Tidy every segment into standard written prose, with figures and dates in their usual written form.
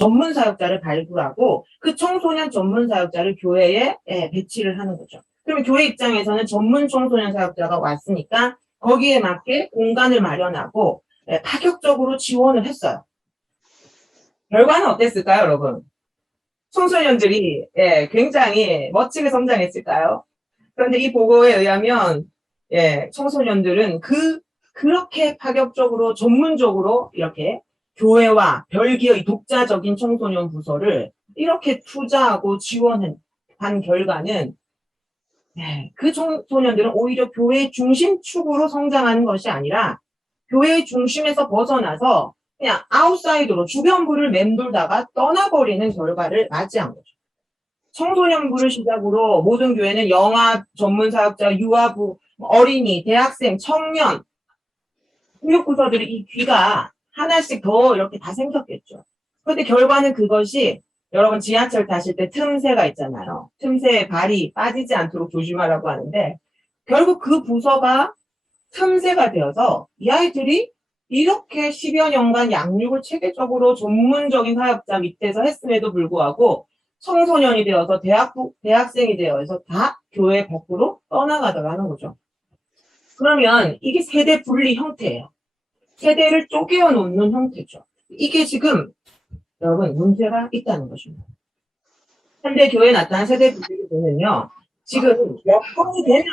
전문 사역자를 발굴하고 그 청소년 전문 사역자를 교회에 배치를 하는 거죠. 그러면 교회 입장에서는 전문 청소년 사역자가 왔으니까 거기에 맞게 공간을 마련하고 파격적으로 지원을 했어요. 결과는 어땠을까요, 여러분? 청소년들이 굉장히 멋지게 성장했을까요? 그런데 이 보고에 의하면 청소년들은 그렇게 파격적으로 전문적으로 이렇게 교회와 별개의 독자적인 청소년 부서를 이렇게 투자하고 지원한 결과는 그 청소년들은 오히려 교회의 중심축으로 성장하는 것이 아니라 교회의 중심에서 벗어나서 그냥 아웃사이드로 주변부를 맴돌다가 떠나버리는 결과를 맞이한 거죠. 청소년부를 시작으로 모든 교회는 영아 전문 사역자, 유아부, 어린이, 대학생, 청년, 교육부서들이 이 귀가 하나씩 더 이렇게 다 생겼겠죠. 그런데 결과는 그것이 여러분 지하철 타실 때 틈새가 있잖아요. 틈새에 발이 빠지지 않도록 조심하라고 하는데 결국 그 부서가 틈새가 되어서 이 아이들이 이렇게 10여 년간 양육을 체계적으로 전문적인 사역자 밑에서 했음에도 불구하고 청소년이 되어서 대학생이 되어서 다 교회 밖으로 떠나가더라는 거죠. 그러면 이게 세대 분리 형태예요. 세대를 쪼개어 놓는 형태죠. 이게 지금 여러분 문제가 있다는 것입니다. 현대 교회에 나타난 세대 분리를 보면요. 지금 여건이 되면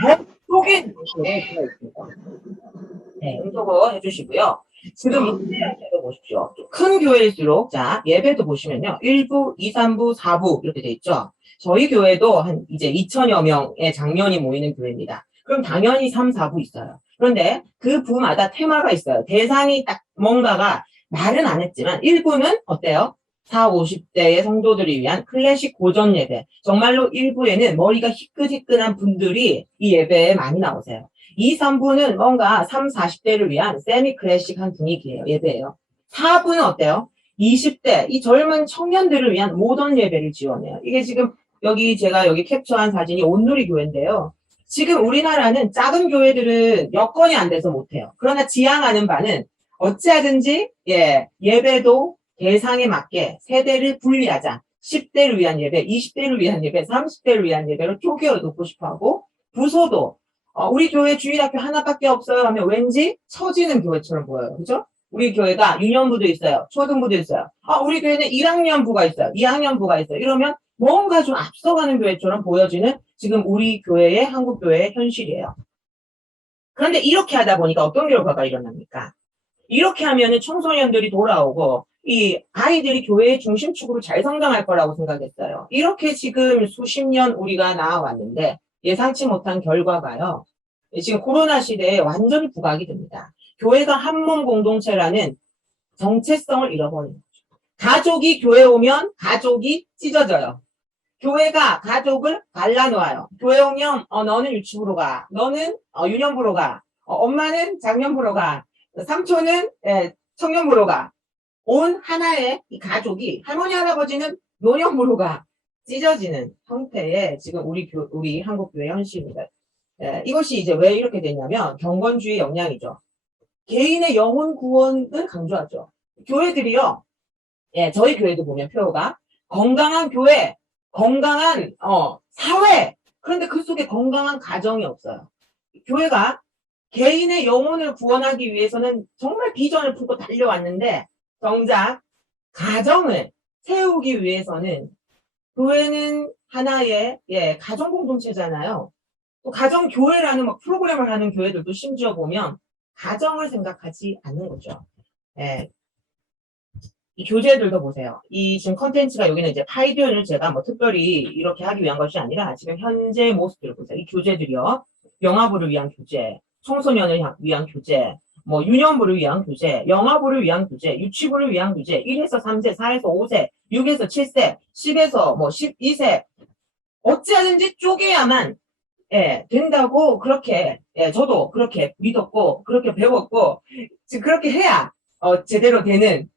더 쪼개는 교회가 있습니다. 응독을 해주시고요. 지금 이때도 보십시오. 큰 교회일수록 자 예배도 보시면요. 1부, 2, 3부, 4부 이렇게 돼 있죠. 저희 교회도 한 이제 2,000여 명의 장년이 모이는 교회입니다. 그럼 당연히 3, 4부 있어요. 그런데 그 부마다 테마가 있어요. 대상이 딱 뭔가가 말은 안 했지만 1부는 어때요? 4, 50대의 성도들을 위한 클래식 고전 예배. 정말로 1부에는 머리가 희끗희끗한 분들이 이 예배에 많이 나오세요. 2, 3부는 뭔가 3, 40대를 위한 세미 클래식한 분위기예요. 예배예요. 4부는 어때요? 20대, 이 젊은 청년들을 위한 모던 예배를 지원해요. 이게 지금 제가 여기 캡처한 사진이 온누리 교회인데요. 지금 우리나라는 작은 교회들은 여건이 안 돼서 못해요. 그러나 지향하는 바는 어찌하든지 예배도 대상에 맞게 세대를 분리하자. 10대를 위한 예배, 20대를 위한 예배, 30대를 위한 예배로 쪼개어 놓고 싶어하고 부서도 우리 교회 주일학교 하나밖에 없어요 하면 왠지 처지는 교회처럼 보여요. 그죠? 우리 교회가 유년부도 있어요. 초등부도 있어요. 우리 교회는 1학년부가 있어요. 2학년부가 있어요. 이러면 뭔가 좀 앞서가는 교회처럼 보여지는 지금 우리 교회의 한국교회의 현실이에요. 그런데 이렇게 하다 보니까 어떤 결과가 일어납니까? 이렇게 하면은 청소년들이 돌아오고 이 아이들이 교회의 중심축으로 잘 성장할 거라고 생각했어요. 이렇게 지금 수십 년 우리가 나아왔는데 예상치 못한 결과가요. 지금 코로나 시대에 완전히 부각이 됩니다. 교회가 한몸 공동체라는 정체성을 잃어버린 거죠. 가족이 교회 오면 가족이 찢어져요. 교회가 가족을 갈라놓아요. 교회 오면 너는 유치부로 가. 너는 유년부로 가. 엄마는 장년부로 가. 삼촌은 청년부로 가. 온 하나의 이 가족이 할머니 할아버지는 노년부로 가. 찢어지는 형태의 지금 우리 한국교회 현실입니다. 이것이 이제 왜 이렇게 됐냐면 경건주의 영향이죠. 개인의 영혼 구원을 강조하죠. 교회들이요. 저희 교회도 보면 표가 건강한 교회, 건강한 사회. 그런데 그 속에 건강한 가정이 없어요. 교회가 개인의 영혼을 구원하기 위해서는 정말 비전을 품고 달려왔는데 정작 가정을 세우기 위해서는 교회는 하나의 가정 공동체잖아요. 또 가정 교회라는 막 프로그램을 하는 교회들도 심지어 보면 가정을 생각하지 않는 거죠. 이 교재들도 보세요. 이 지금 컨텐츠가 여기는 이제 파이디언을 제가 뭐 특별히 이렇게 하기 위한 것이 아니라 지금 현재 모습들을 보세요. 이 교재들이요. 영아부를 위한 교재, 청소년을 위한 교재, 뭐 유년부를 위한 교재, 영아부를 위한 교재, 유치부를 위한 교재, 1에서 3세, 4에서 5세, 6에서 7세, 10에서 뭐 12세 어찌하든지 쪼개야만 된다고 그렇게 저도 그렇게 믿었고 그렇게 배웠고 지금 그렇게 해야 제대로 되는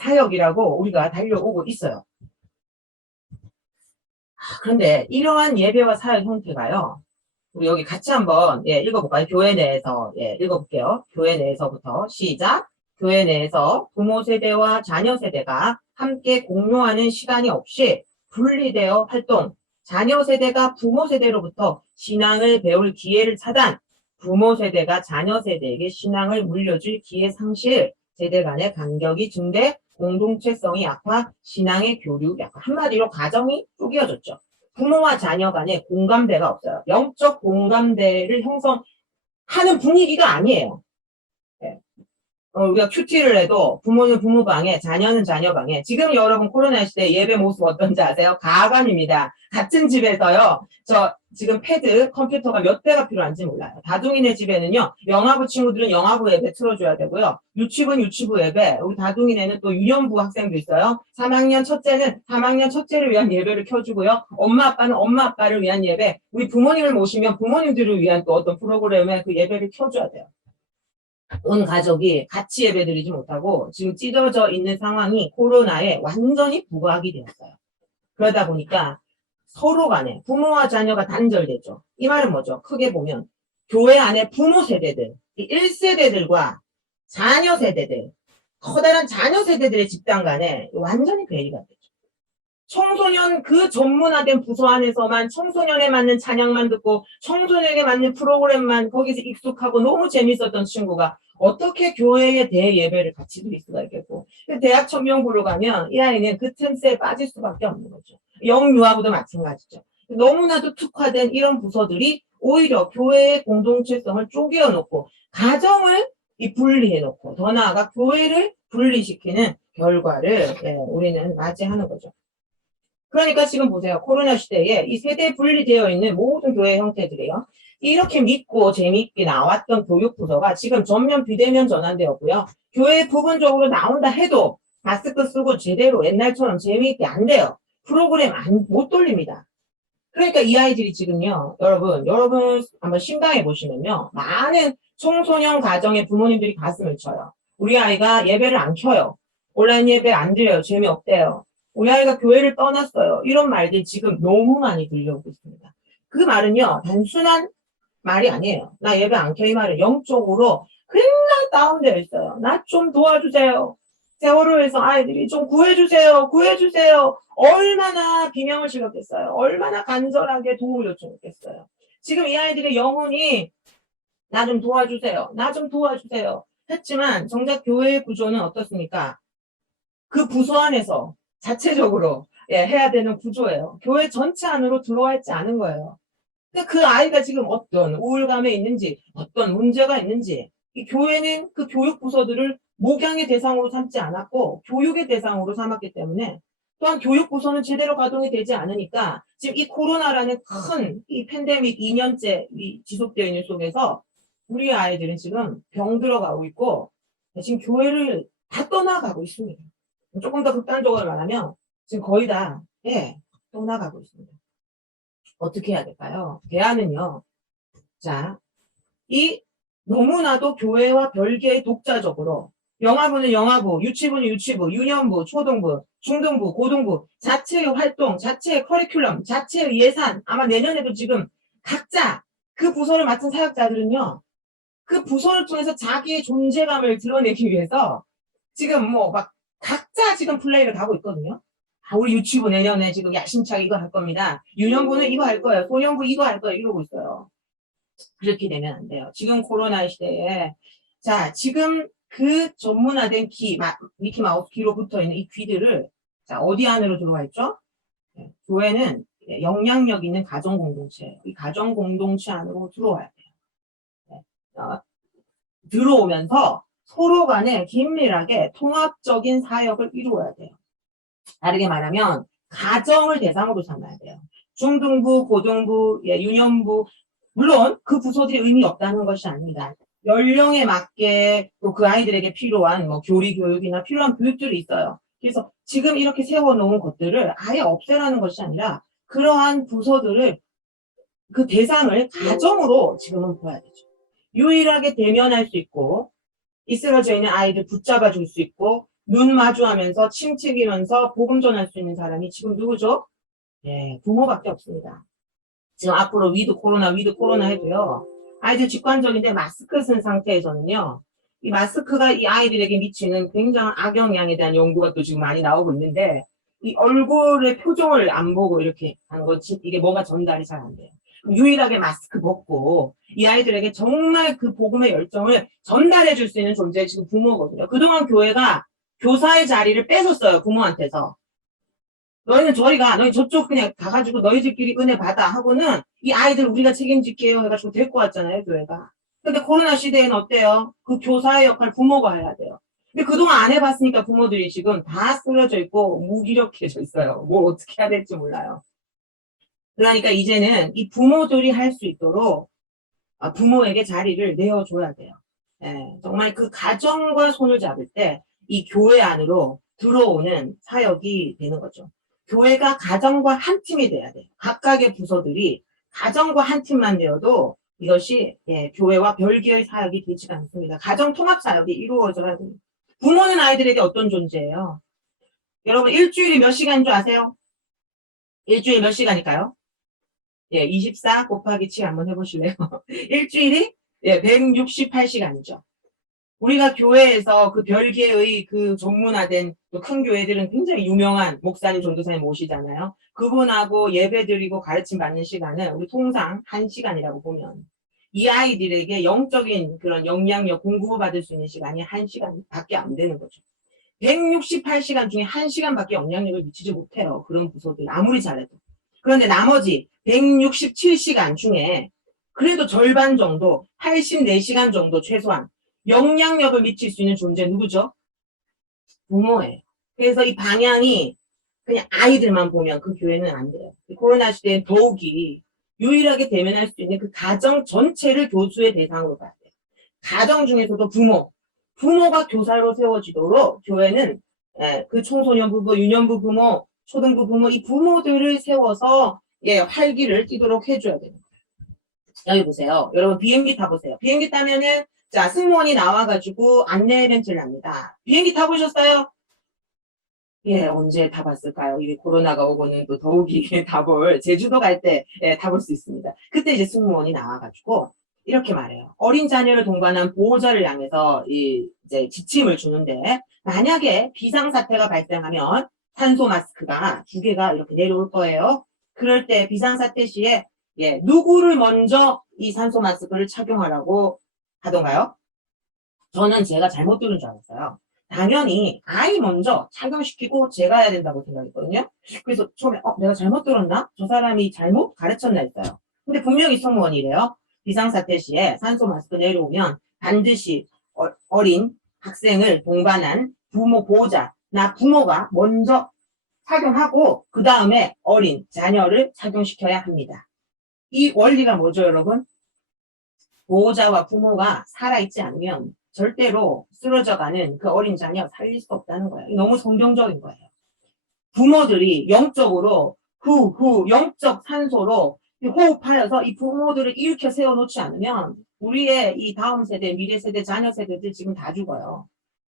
사역이라고 우리가 달려오고 있어요. 그런데 이러한 예배와 사역 형태가요. 우리 여기 같이 한번 읽어볼까요? 교회 내에서 읽어볼게요. 교회 내에서부터 시작. 교회 내에서 부모 세대와 자녀 세대가 함께 공유하는 시간이 없이 분리되어 활동, 자녀 세대가 부모 세대로부터 신앙을 배울 기회를 차단, 부모 세대가 자녀 세대에게 신앙을 물려줄 기회 상실, 세대 간의 간격이 증대, 공동체성이 약화, 신앙의 교류, 약화. 한마디로 가정이 쪼개어졌죠. 부모와 자녀 간의 공감대가 없어요. 영적 공감대를 형성하는 분위기가 아니에요. 네. 우리가 큐티를 해도 부모는 부모 방에, 자녀는 자녀 방에. 지금 여러분 코로나 시대 예배 모습 어떤지 아세요? 가관입니다. 같은 집에서요. 저 지금 패드, 컴퓨터가 몇 대가 필요한지 몰라요. 다둥이네 집에는요. 영아부 친구들은 영아부 예배 틀어줘야 되고요. 유치부는 유치부 예배. 우리 다둥이네는 또 유년부 학생도 있어요. 3학년 첫째는 3학년 첫째를 위한 예배를 켜주고요. 엄마 아빠는 엄마 아빠를 위한 예배. 우리 부모님을 모시면 부모님들을 위한 또 어떤 프로그램에 그 예배를 켜줘야 돼요. 온 가족이 같이 예배드리지 못하고 지금 찢어져 있는 상황이 코로나에 완전히 부각이 되었어요. 그러다 보니까 서로 간에 부모와 자녀가 단절됐죠. 이 말은 뭐죠? 크게 보면 교회 안에 부모 세대들, 1세대들과 자녀 세대들, 커다란 자녀 세대들의 집단 간에 완전히 괴리가 됐죠. 청소년 그 전문화된 부서 안에서만 청소년에 맞는 찬양만 듣고 청소년에게 맞는 프로그램만 거기서 익숙하고 너무 재밌었던 친구가 어떻게 교회의 대예배를 같이 드릴 수가 있겠고, 대학 천명부로 가면 이 아이는 그 틈새에 빠질 수밖에 없는 거죠. 영유아부도 마찬가지죠. 너무나도 특화된 이런 부서들이 오히려 교회의 공동체성을 쪼개어놓고 가정을 분리해놓고 더 나아가 교회를 분리시키는 결과를 우리는 맞이하는 거죠. 그러니까 지금 보세요. 코로나 시대에 이 세대 분리되어 있는 모든 교회 형태들이요. 이렇게 믿고 재미있게 나왔던 교육부서가 지금 전면 비대면 전환되었고요. 교회 부분적으로 나온다 해도 마스크 쓰고 제대로 옛날처럼 재미있게 안 돼요. 프로그램 못 돌립니다. 그러니까 이 아이들이 지금요. 여러분 한번 심당해 보시면요. 많은 청소년 가정의 부모님들이 가슴을 쳐요. 우리 아이가 예배를 안 켜요. 온라인 예배 안 드려요. 재미없대요. 우리 아이가 교회를 떠났어요. 이런 말들 지금 너무 많이 들려오고 있습니다. 그 말은요. 단순한 말이 아니에요. 나 예배 안 켜 이 말은 영적으로 굉장히 다운되어 있어요. 나 좀 도와주세요. 세월호에서 아이들이 좀 구해주세요. 구해주세요. 얼마나 비명을 질렀겠어요. 얼마나 간절하게 도움을 요청했겠어요. 지금 이 아이들의 영혼이 나 좀 도와주세요. 나 좀 도와주세요. 했지만 정작 교회의 구조는 어떻습니까? 그 부서 안에서 자체적으로 해야 되는 구조예요. 교회 전체 안으로 들어와 있지 않은 거예요. 근데 그 아이가 지금 어떤 우울감에 있는지, 어떤 문제가 있는지, 이 교회는 그 교육 부서들을 목양의 대상으로 삼지 않았고 교육의 대상으로 삼았기 때문에, 또한 교육 부서는 제대로 가동이 되지 않으니까 지금 이 코로나라는 큰 이 팬데믹 2년째 지속되어 있는 속에서 우리 아이들은 지금 병 들어가고 있고 지금 교회를 다 떠나가고 있습니다. 조금 더 극단적으로 말하면 지금 거의 다 떠나가고 있습니다. 어떻게 해야 될까요? 대안은요. 자, 이 너무나도 교회와 별개의 독자적으로 영아부는 영아부, 유치부는 유치부, 유년부, 초등부, 중등부, 고등부 자체의 활동, 자체의 커리큘럼, 자체의 예산, 아마 내년에도 지금 각자 그 부서를 맡은 사역자들은요. 그 부서를 통해서 자기의 존재감을 드러내기 위해서 지금 막 각자 지금 플레이를 하고 있거든요. 우리 유치부 내년에 지금 야심차게 이거 할 겁니다. 유년부는 이거 할 거예요. 소년부 이거 할 거예요. 이러고 있어요. 그렇게 되면 안 돼요. 지금 코로나 시대에 자 지금 그 전문화된 미키마우스 귀로 붙어있는 이 귀들을 자 어디 안으로 들어와 있죠? 교회는 영향력 있는 가정공동체예요. 이 가정공동체 안으로 들어와야 돼요. 들어오면서 서로 간에 긴밀하게 통합적인 사역을 이루어야 돼요. 다르게 말하면 가정을 대상으로 삼아야 돼요. 중등부, 고등부, 유년부, 물론 그 부서들이 의미 없다는 것이 아닙니다. 연령에 맞게 또 그 아이들에게 필요한 교리 교육이나 필요한 교육들이 있어요. 그래서 지금 이렇게 세워놓은 것들을 아예 없애라는 것이 아니라 그러한 부서들을 그 대상을 가정으로 지금은 봐야 되죠. 유일하게 대면할 수 있고 이 쓰러져 있는 아이들 붙잡아 줄 수 있고 눈 마주하면서 침 튀기면서 복음 전할 수 있는 사람이 지금 누구죠? 부모밖에 없습니다. 지금 앞으로 위드 코로나 해도요. 아이들 직관적인데 마스크 쓴 상태에서는요. 이 마스크가 이 아이들에게 미치는 굉장한 악영향에 대한 연구가 또 지금 많이 나오고 있는데, 이 얼굴의 표정을 안 보고 이렇게 하는 거지, 이게 뭐가 전달이 잘 안 돼요. 유일하게 마스크 벗고 이 아이들에게 정말 그 복음의 열정을 전달해 줄 수 있는 존재가 지금 부모거든요. 그동안 교회가 교사의 자리를 뺏었어요, 부모한테서. 너희는 저리 가, 너희 저쪽 그냥 가가지고 너희들끼리 은혜 받아 하고는 이 아이들 우리가 책임질게요 해가지고 데리고 왔잖아요, 교회가. 근데 코로나 시대에는 어때요? 그 교사의 역할 부모가 해야 돼요. 근데 그동안 안 해봤으니까 부모들이 지금 다 쓰러져 있고 무기력해져 있어요. 뭘 어떻게 해야 될지 몰라요. 그러니까 이제는 이 부모들이 할 수 있도록 부모에게 자리를 내어줘야 돼요. 예, 정말 그 가정과 손을 잡을 때 이 교회 안으로 들어오는 사역이 되는 거죠. 교회가 가정과 한 팀이 돼야 돼요. 각각의 부서들이 가정과 한 팀만 되어도 이것이 교회와 별개의 사역이 되지 않습니다. 가정 통합 사역이 이루어져야 됩니다. 부모는 아이들에게 어떤 존재예요? 여러분 일주일이 몇 시간인 줄 아세요? 일주일 몇 시간일까요? 24 곱하기 7 한번 해보실래요? 일주일이 168시간이죠. 우리가 교회에서 그 별개의 그 전문화된 큰 교회들은 굉장히 유명한 목사님, 전도사님 오시잖아요. 그분하고 예배 드리고 가르침 받는 시간은 우리 통상 1시간이라고 보면 이 아이들에게 영적인 그런 영향력 공급을 받을 수 있는 시간이 1시간밖에 안 되는 거죠. 168시간 중에 1시간밖에 영향력을 미치지 못해요. 그런 부서들 아무리 잘해도. 그런데 나머지 167시간 중에 그래도 절반 정도, 84시간 정도 최소한 영향력을 미칠 수 있는 존재 누구죠? 부모예요. 그래서 이 방향이 그냥 아이들만 보면 그 교회는 안 돼요. 코로나 시대에 더욱이 유일하게 대면할 수 있는 그 가정 전체를 교수의 대상으로 봐야 돼요. 가정 중에서도 부모가 교사로 세워지도록 교회는 그 청소년 부부, 유년부 부모, 초등부 부모, 이 부모들을 세워서 활기를 띠도록 해줘야 돼요. 여기 보세요. 여러분 비행기 타보세요. 비행기 타면은 자 승무원이 나와가지고 안내 멘트를 합니다. 비행기 타보셨어요? 언제 타봤을까요? 이게 코로나가 오고는 또 더욱이 타볼 제주도 갈 때 타볼 수 있습니다. 그때 이제 승무원이 나와가지고 이렇게 말해요. 어린 자녀를 동반한 보호자를 향해서 이제 지침을 주는데 만약에 비상사태가 발생하면 산소 마스크가 2개가 이렇게 내려올 거예요. 그럴 때 비상사태 시에 누구를 먼저 이 산소 마스크를 착용하라고 하던가요? 저는 제가 잘못 들은 줄 알았어요. 당연히 아이 먼저 착용시키고 제가 해야 된다고 생각했거든요. 그래서 처음에 내가 잘못 들었나? 저 사람이 잘못 가르쳤나 했어요. 근데 분명히 승무원이래요. 비상사태 시에 산소 마스크 내려오면 반드시 어린 학생을 동반한 부모 보호자, 나 부모가 먼저 착용하고 그 다음에 어린 자녀를 착용시켜야 합니다. 이 원리가 뭐죠, 여러분? 보호자와 부모가 살아있지 않으면 절대로 쓰러져가는 그 어린 자녀 살릴 수 없다는 거예요. 너무 성경적인 거예요. 부모들이 영적으로 영적 산소로 호흡하여서 이 부모들을 일으켜 세워놓지 않으면 우리의 이 다음 세대, 미래 세대, 자녀 세대들 지금 다 죽어요.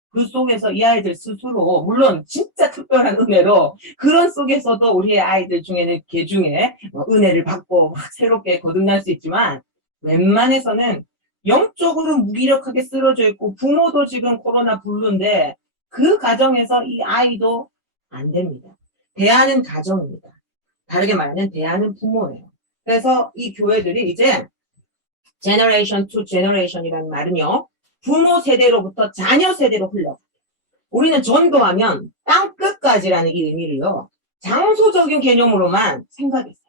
그 속에서 이 아이들 스스로 물론 진짜 특별한 은혜로 그런 속에서도 우리의 아이들 중에는 개 중에 은혜를 받고 막 새롭게 거듭날 수 있지만 웬만해서는 영적으로 무기력하게 쓰러져 있고 부모도 지금 코로나 블루인데 그 가정에서 이 아이도 안 됩니다. 대안은 가정입니다. 다르게 말하면 대안은 부모예요. 그래서 이 교회들이 이제 제너레이션 투 제너레이션이라는 말은요. 부모 세대로부터 자녀 세대로 흘러. 우리는 전도하면 땅 끝까지라는 이 의미를요. 장소적인 개념으로만 생각했어요.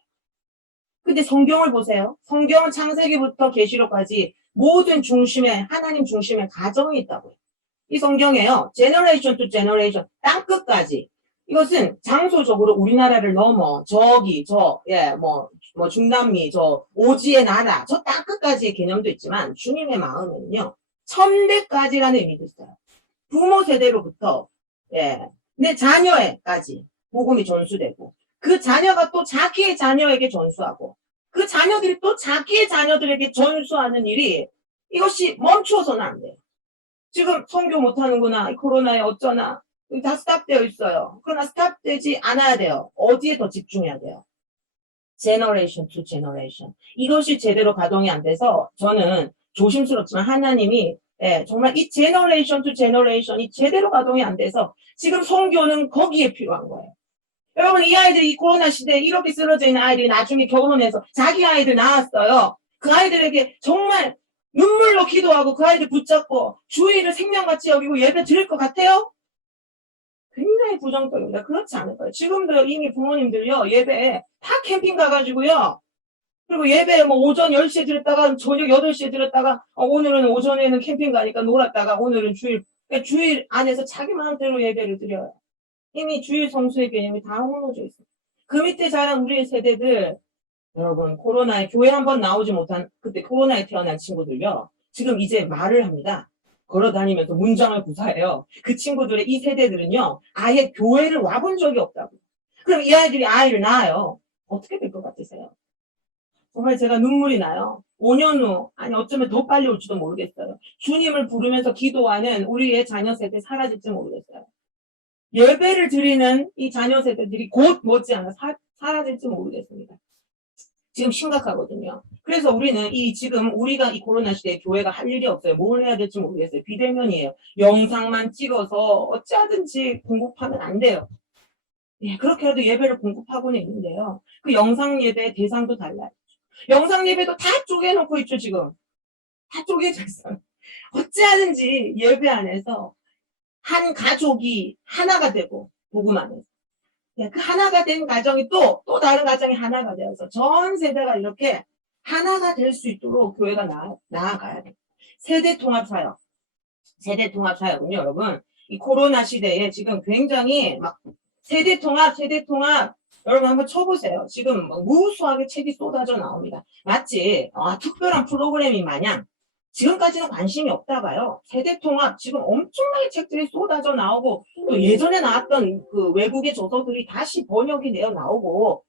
근데 성경을 보세요. 성경은 창세기부터 계시록까지 모든 중심에 하나님 중심에 가정이 있다고요. 이 성경에요. 제너레이션 투 제너레이션 땅 끝까지. 이것은 장소적으로 우리나라를 넘어 저기 뭐 중남미 저 오지의 나라 저 땅 끝까지의 개념도 있지만 주님의 마음은요. 천대까지라는 의미도 있어요. 부모 세대로부터 내 자녀에까지 복음이 전수되고 그 자녀가 또 자기의 자녀에게 전수하고 그 자녀들이 또 자기의 자녀들에게 전수하는 일이 이것이 멈춰서는 안 돼요. 지금 선교 못하는구나. 코로나에 어쩌나. 다 스탑되어 있어요. 그러나 스탑되지 않아야 돼요. 어디에 더 집중해야 돼요? 제너레이션 투 제너레이션. 이것이 제대로 가동이 안 돼서 저는 조심스럽지만 하나님이 예, 정말 이 제너레이션 투 제너레이션이 제대로 가동이 안 돼서 지금 선교는 거기에 필요한 거예요. 여러분, 이 아이들이 이 코로나 시대에 이렇게 쓰러져 있는 아이들이 나중에 결혼해서 자기 아이들 낳았어요. 그 아이들에게 정말 눈물로 기도하고 그 아이들 붙잡고 주의를 생명같이 여기고 예배 드릴 것 같아요? 굉장히 부정적입니다. 그렇지 않을 거예요. 지금도 이미 부모님들요, 예배에 다 캠핑 가가지고요. 그리고 예배 뭐 오전 10시에 들었다가 저녁 8시에 들었다가 오늘은 오전에는 캠핑 가니까 놀았다가 오늘은 주일, 그러니까 주일 안에서 자기 마음대로 예배를 드려요. 이미 주일 성수의 개념이 다 무너져 있어요. 그 밑에 자란 우리의 세대들, 여러분, 코로나에 교회 한번 나오지 못한, 그때 코로나에 태어난 친구들요, 지금 이제 말을 합니다. 걸어 다니면서 문장을 구사해요. 그 친구들의 이 세대들은요, 아예 교회를 와본 적이 없다고. 그럼 이 아이들이 아이를 낳아요. 어떻게 될 것 같으세요? 정말 제가 눈물이 나요. 5년 후, 아니 어쩌면 더 빨리 올지도 모르겠어요. 주님을 부르면서 기도하는 우리의 자녀 세대 사라질지 모르겠어요. 예배를 드리는 이 자녀 세대들이 곧 못지않아 사라질지 모르겠습니다. 지금 심각하거든요. 그래서 우리는 지금 우리가 이 코로나 시대에 교회가 할 일이 없어요. 뭘 해야 될지 모르겠어요. 비대면이에요. 영상만 찍어서 어찌하든지 공급하면 안 돼요. 예, 그렇게 해도 예배를 공급하고는 있는데요. 그 영상 예배 대상도 달라요. 영상 예배도 다 쪼개놓고 있죠, 지금. 다 쪼개져 있어요. 어찌하든지 예배 안에서 한 가족이 하나가 되고, 복음 안에서. 예, 그 하나가 된 가정이 또 다른 가정이 하나가 되어서 전 세대가 이렇게 하나가 될 수 있도록 교회가 나아가야 돼요. 세대 통합 사역. 세대 통합 사역은요, 여러분. 이 코로나 시대에 지금 굉장히 막 세대 통합, 여러분 한번 쳐보세요. 지금 무수하게 책이 쏟아져 나옵니다. 마치 특별한 프로그램이 마냥 지금까지는 관심이 없다가요. 세대 통합 지금 엄청나게 책들이 쏟아져 나오고 또 예전에 나왔던 그 외국의 저서들이 다시 번역이 되어 나오고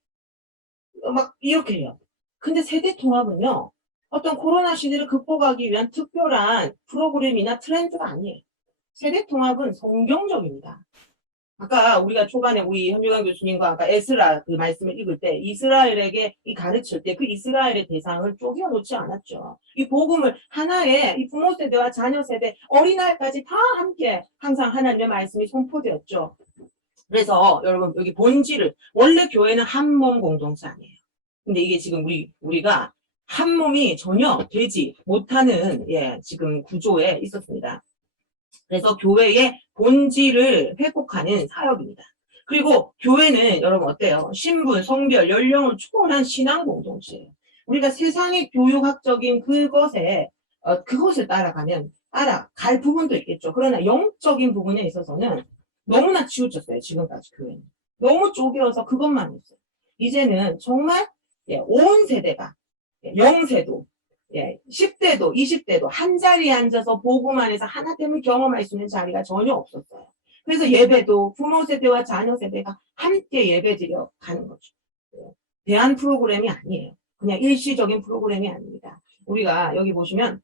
막 이렇게 해요. 근데 세대 통합은요. 어떤 코로나 시대를 극복하기 위한 특별한 프로그램이나 트렌드가 아니에요. 세대 통합은 성경적입니다. 아까 우리가 초반에 우리 현유관 교수님과 아까 에스라 그 말씀을 읽을 때 이스라엘에게 가르칠 때 그 이스라엘의 대상을 쪼개놓지 않았죠. 이 복음을 하나의 이 부모 세대와 자녀 세대, 어린아이까지 다 함께 항상 하나님의 말씀이 선포되었죠. 그래서 여러분 여기 본질을, 원래 교회는 한 몸 공동체 아니에요. 근데 이게 지금 우리가 한 몸이 전혀 되지 못하는 지금 구조에 있었습니다. 그래서 교회의 본질을 회복하는 사역입니다. 그리고 교회는 여러분 어때요? 신분, 성별, 연령을 초월한 신앙 공동체예요. 우리가 세상의 교육학적인 그것을 따라갈 부분도 있겠죠. 그러나 영적인 부분에 있어서는 너무나 치우쳤어요. 지금까지 교회는. 너무 쪼개어서 그것만 했어요. 이제는 정말 온 세대가 영세도 10대도 20대도 한 자리에 앉아서 복음 안에서 하나됨을 경험할 수 있는 자리가 전혀 없었어요. 그래서 예배도 부모 세대와 자녀 세대가 함께 예배드려 가는 거죠. 대안 프로그램이 아니에요. 그냥 일시적인 프로그램이 아닙니다. 우리가 여기 보시면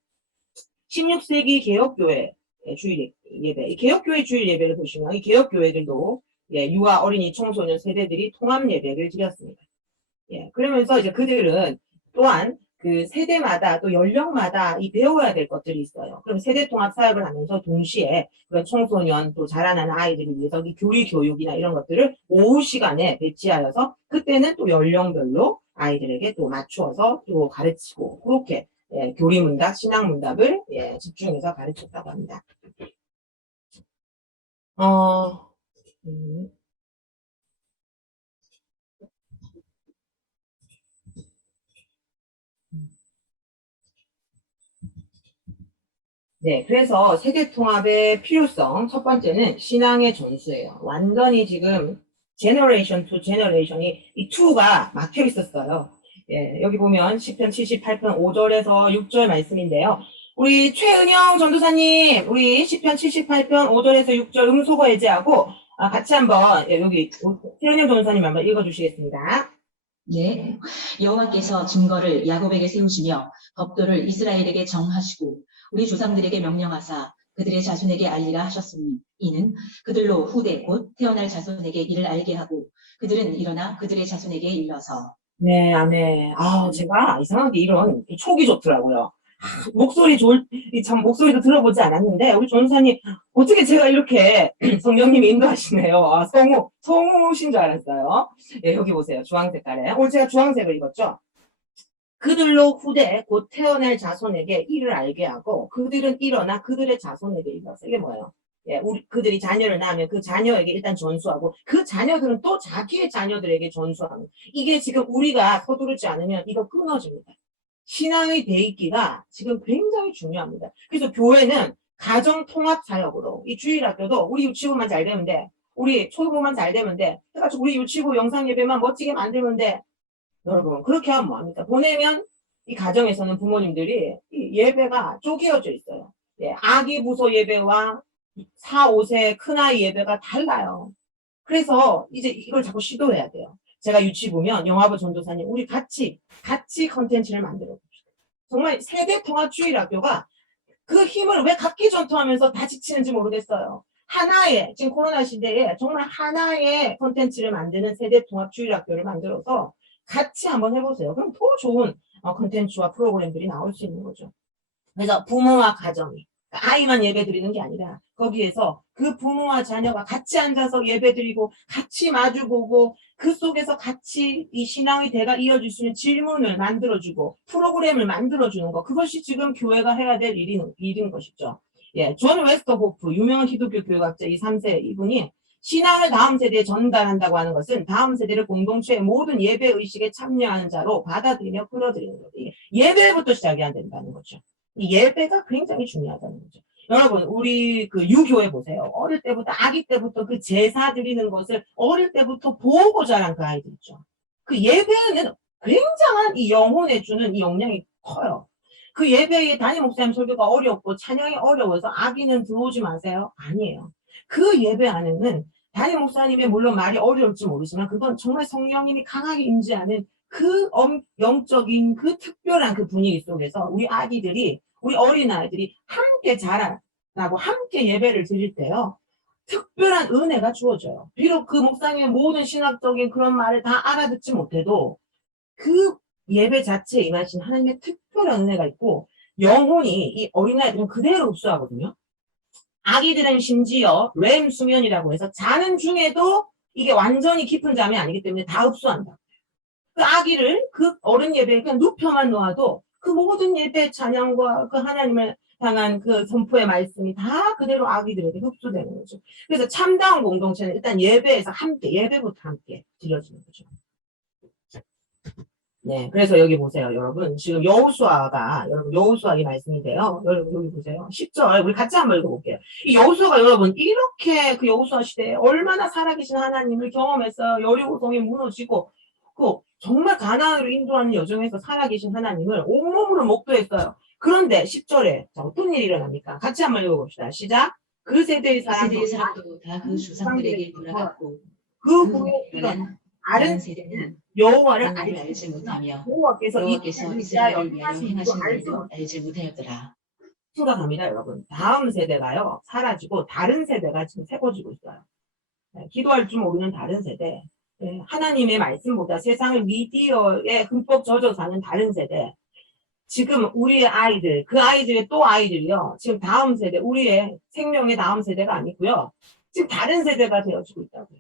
16세기 개혁교회 주일 예배, 이 개혁교회 주일 예배를 보시면 이 개혁교회들도 유아, 어린이, 청소년 세대들이 통합 예배를 드렸습니다. 그러면서 이제 그들은 또한 그 세대마다 또 연령마다 이 배워야 될 것들이 있어요. 그럼 세대 통합 사역을 하면서 동시에 그런 청소년 또 자라나는 아이들을 위해서 이 교리 교육이나 이런 것들을 오후 시간에 배치하여서 그때는 또 연령별로 아이들에게 또 맞추어서 또 가르치고 그렇게 교리문답, 신앙문답을 집중해서 가르쳤다고 합니다. 네, 그래서 세대통합의 필요성, 첫 번째는 신앙의 전수예요. 완전히 지금 제너레이션 투 제너레이션이 이 2가 막혀 있었어요. 여기 보면 시편 78편 5절에서 6절 말씀인데요. 우리 최은영 전도사님, 우리 시편 78편 5절에서 6절 음소거 해제하고 같이 한번 여기 최은영 전도사님 한번 읽어주시겠습니다. 네, 여호와께서 증거를 야곱에게 세우시며 법도를 이스라엘에게 정하시고 우리 조상들에게 명령하사 그들의 자손에게 알리라 하셨으니 이는 그들로 후대 곧 태어날 자손에게 이를 알게 하고 그들은 일어나 그들의 자손에게 일러서. 네, 아멘. 제가 이상하게 이런 촉이 좋더라고요. 목소리 참 목소리도 들어보지 않았는데, 우리 전사님, 어떻게 제가 이렇게 성령님이 인도하시네요. 아, 성우신 줄 알았어요. 예, 여기 보세요. 주황 색깔에. 오늘 제가 주황색을 입었죠? 그들로 후대 곧 태어날 자손에게 이를 알게 하고 그들은 일어나 그들의 자손에게 이르렀어. 이게 뭐예요? 예, 그들이 자녀를 낳으면 그 자녀에게 일단 전수하고 그 자녀들은 또 자기의 자녀들에게 전수하는. 이게 지금 우리가 서두르지 않으면 이거 끊어집니다. 신앙의 대입기가 지금 굉장히 중요합니다. 그래서 교회는 가정 통합 사역으로 이 주일학교도 우리 유치부만 잘 되면 돼. 우리 초보만 잘 되면 돼. 해가지고 우리 유치부 영상 예배만 멋지게 만들면 돼. 여러분 그렇게 하면 뭐합니까? 보내면 이 가정에서는 부모님들이 이 예배가 쪼개어져 있어요. 예, 아기 부소 예배와 4, 5세 큰아이 예배가 달라요. 그래서 이제 이걸 자꾸 시도해야 돼요. 제가 유치부면 영화부 전도사님 우리 같이 컨텐츠를 만들어 봅시다. 정말 세대 통합 주일학교가 그 힘을 왜 각기 전투하면서 다 지치는지 모르겠어요. 하나의 지금 코로나 시대에 정말 하나의 컨텐츠를 만드는 세대 통합 주일학교를 만들어서 같이 한번 해보세요. 그럼 더 좋은 컨텐츠와 프로그램들이 나올 수 있는 거죠. 그래서 부모와 가정이 아이만 예배 드리는 게 아니라 거기에서 그 부모와 자녀가 같이 앉아서 예배 드리고 같이 마주보고 그 속에서 같이 이 신앙의 대가 이어질 수 있는 질문을 만들어주고 프로그램을 만들어주는 거 그것이 지금 교회가 해야 될 일인 것이죠. 예, 존 웨스터호프 유명한 기독교 교회학자 이 3세 이분이 신앙을 다음 세대에 전달한다고 하는 것은 다음 세대를 공동체의 모든 예배 의식에 참여하는 자로 받아들이며 끌어들이는 거죠. 예배부터 시작해야 된다는 거죠. 이 예배가 굉장히 중요하다는 거죠. 여러분, 우리 그 유교에 보세요. 어릴 때부터, 아기 때부터 그 제사 드리는 것을 어릴 때부터 보고 자란 그 아이들 있죠. 그 예배는 굉장한 이 영혼에 주는 이 영향이 커요. 그 예배에 담임 목사님 설교가 어렵고 찬양이 어려워서 아기는 들어오지 마세요. 아니에요. 그 예배 안에는 담임 목사님의 물론 말이 어려울지 모르지만 그건 정말 성령님이 강하게 임재하는 그 영적인 그 특별한 그 분위기 속에서 우리 아기들이 우리 어린아이들이 함께 자라나고 함께 예배를 드릴 때요. 특별한 은혜가 주어져요. 비록 그 목사님의 모든 신학적인 그런 말을 다 알아듣지 못해도 그 예배 자체에 임하신 하나님의 특별한 은혜가 있고 영혼이 이 어린아이들은 그대로 흡수하거든요. 아기들은 심지어 렘 수면이라고 해서 자는 중에도 이게 완전히 깊은 잠이 아니기 때문에 다 흡수한다. 그 아기를 그 어른 예배에 그냥 눕혀만 놓아도 그 모든 예배 찬양과 그 하나님을 향한 그 선포의 말씀이 다 그대로 아기들에게 흡수되는 거죠. 그래서 참다운 공동체는 일단 예배에서 함께 예배부터 함께 드려지는 거죠. 네, 그래서 여기 보세요, 여러분. 지금 여호수아가 여러분 여호수아 이 말씀인데요. 여러분 여기 보세요. 10절 우리 같이 한번 읽어볼게요. 이 여호수아가 여러분 이렇게 그 여호수아 시대에 얼마나 살아계신 하나님을 경험해서 여리고성이 무너지고 그 정말 가나안으로 인도하는 여정에서 살아계신 하나님을 온몸으로 목도했어요. 그런데 10절에 자, 어떤 일이 일어납니까? 같이 한번 읽어봅시다. 시작. 그 세대의 세대의 사람도 사람도 다 그 주상들에게 돌아갔고 그 그 후에 후에 일어난 다른 다른 세대는 여호와를 여호와를 알지 못하며 여호와께서 여호와께서 이스라엘을 위하여 행하신 일도 알지 못하였더라. 생각합니다, 여러분. 다음 세대가요, 사라지고 다른 세대가 지금 세워지고 있어요. 네, 기도할 줄 모르는 다른 세대. 네, 하나님의 말씀보다 세상의 미디어에 흠뻑 젖어 사는 다른 세대. 지금 우리의 아이들, 그 아이들의 또 아이들이요. 지금 다음 세대, 우리의 생명의 다음 세대가 아니고요. 지금 다른 세대가 되어지고 있다고요.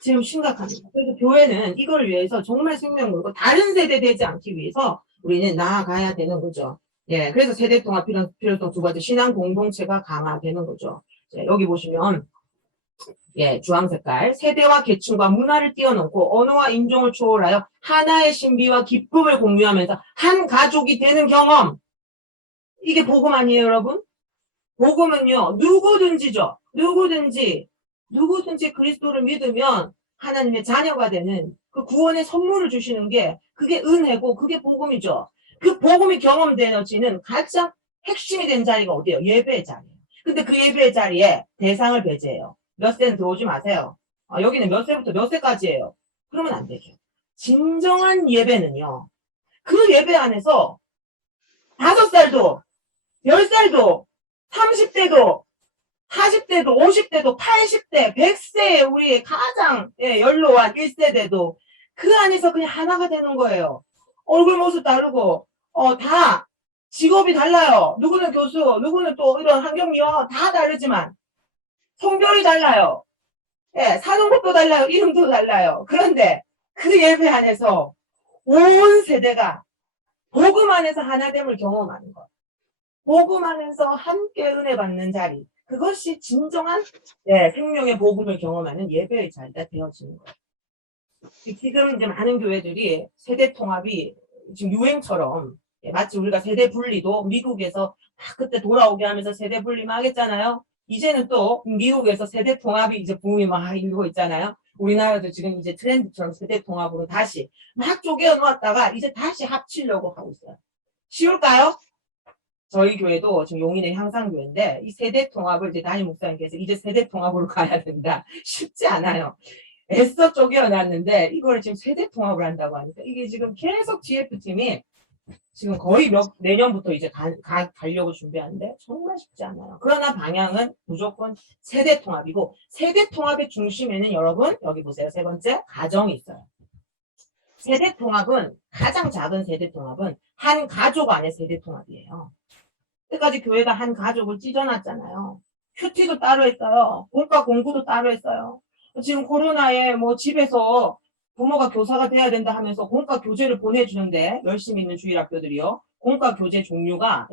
지금 심각합니다. 그래서 교회는 이걸 위해서 정말 생명 걸고 다른 세대 되지 않기 위해서 우리는 나아가야 되는 거죠. 예, 그래서 세대 통합 필요성 두 가지 신앙 공동체가 강화되는 거죠. 자, 여기 보시면 예, 주황 색깔 세대와 계층과 문화를 뛰어넘고 언어와 인종을 초월하여 하나의 신비와 기쁨을 공유하면서 한 가족이 되는 경험. 이게 복음 아니에요, 여러분? 복음은요, 누구든지죠. 누구든지 그리스도를 믿으면 하나님의 자녀가 되는 그 구원의 선물을 주시는 게 그게 은혜고 그게 복음이죠. 그 복음이 경험되어지는 가장 핵심이 된 자리가 어디예요? 예배의 자리예요. 근데 그 예배의 자리에 대상을 배제해요. 몇 세는 들어오지 마세요. 여기는 몇 세부터 몇 세까지예요. 그러면 안 되죠. 진정한 예배는요. 그 예배 안에서 5살도 10살도 30대도 40대도 50대도 80대 100세의 우리 가장 연로한 1세대도 그 안에서 그냥 하나가 되는 거예요. 얼굴 모습 다르고 다 직업이 달라요. 누구는 교수, 누구는 또 이런 환경미화 다 다르지만 성별이 달라요. 예, 사는 곳도 달라요. 이름도 달라요. 그런데 그 예배 안에서 온 세대가 복음 안에서 하나됨을 경험하는 것. 복음 안에서 함께 은혜 받는 자리. 그것이 진정한 생명의 복음을 경험하는 예배의 자리가 되어지는 거예요. 지금 이제 많은 교회들이 세대 통합이 지금 유행처럼 마치 우리가 세대 분리도 미국에서 막 그때 돌아오게 하면서 세대 분리 막 했잖아요. 이제는 또 미국에서 세대 통합이 이제 붐이 막 일고 있잖아요. 우리나라도 지금 이제 트렌드처럼 세대 통합으로 다시 막 쪼개어 놓았다가 이제 다시 합치려고 하고 있어요. 쉬울까요? 저희 교회도 지금 용인의 향상교회인데 이 세대 통합을 이제 담임 목사님께서 이제 세대 통합으로 가야 된다. 쉽지 않아요. 애써 쪼개어놨는데 이걸 지금 세대 통합을 한다고 하니까 이게 지금 계속 GF팀이 지금 거의 내년부터 이제 가려고 준비하는데 정말 쉽지 않아요. 그러나 방향은 무조건 세대 통합이고 세대 통합의 중심에는 여러분 여기 보세요. 세 번째 가정이 있어요. 세대 통합은 가장 작은 세대 통합은 한 가족 안의 세대 통합이에요. 그때까지 교회가 한 가족을 찢어놨잖아요. 큐티도 따로 했어요. 공과 공부도 따로 했어요. 지금 코로나에 뭐 집에서 부모가 교사가 돼야 된다 하면서 공과 교재를 보내주는데 열심히 있는 주일학교들이요. 공과 교재 종류가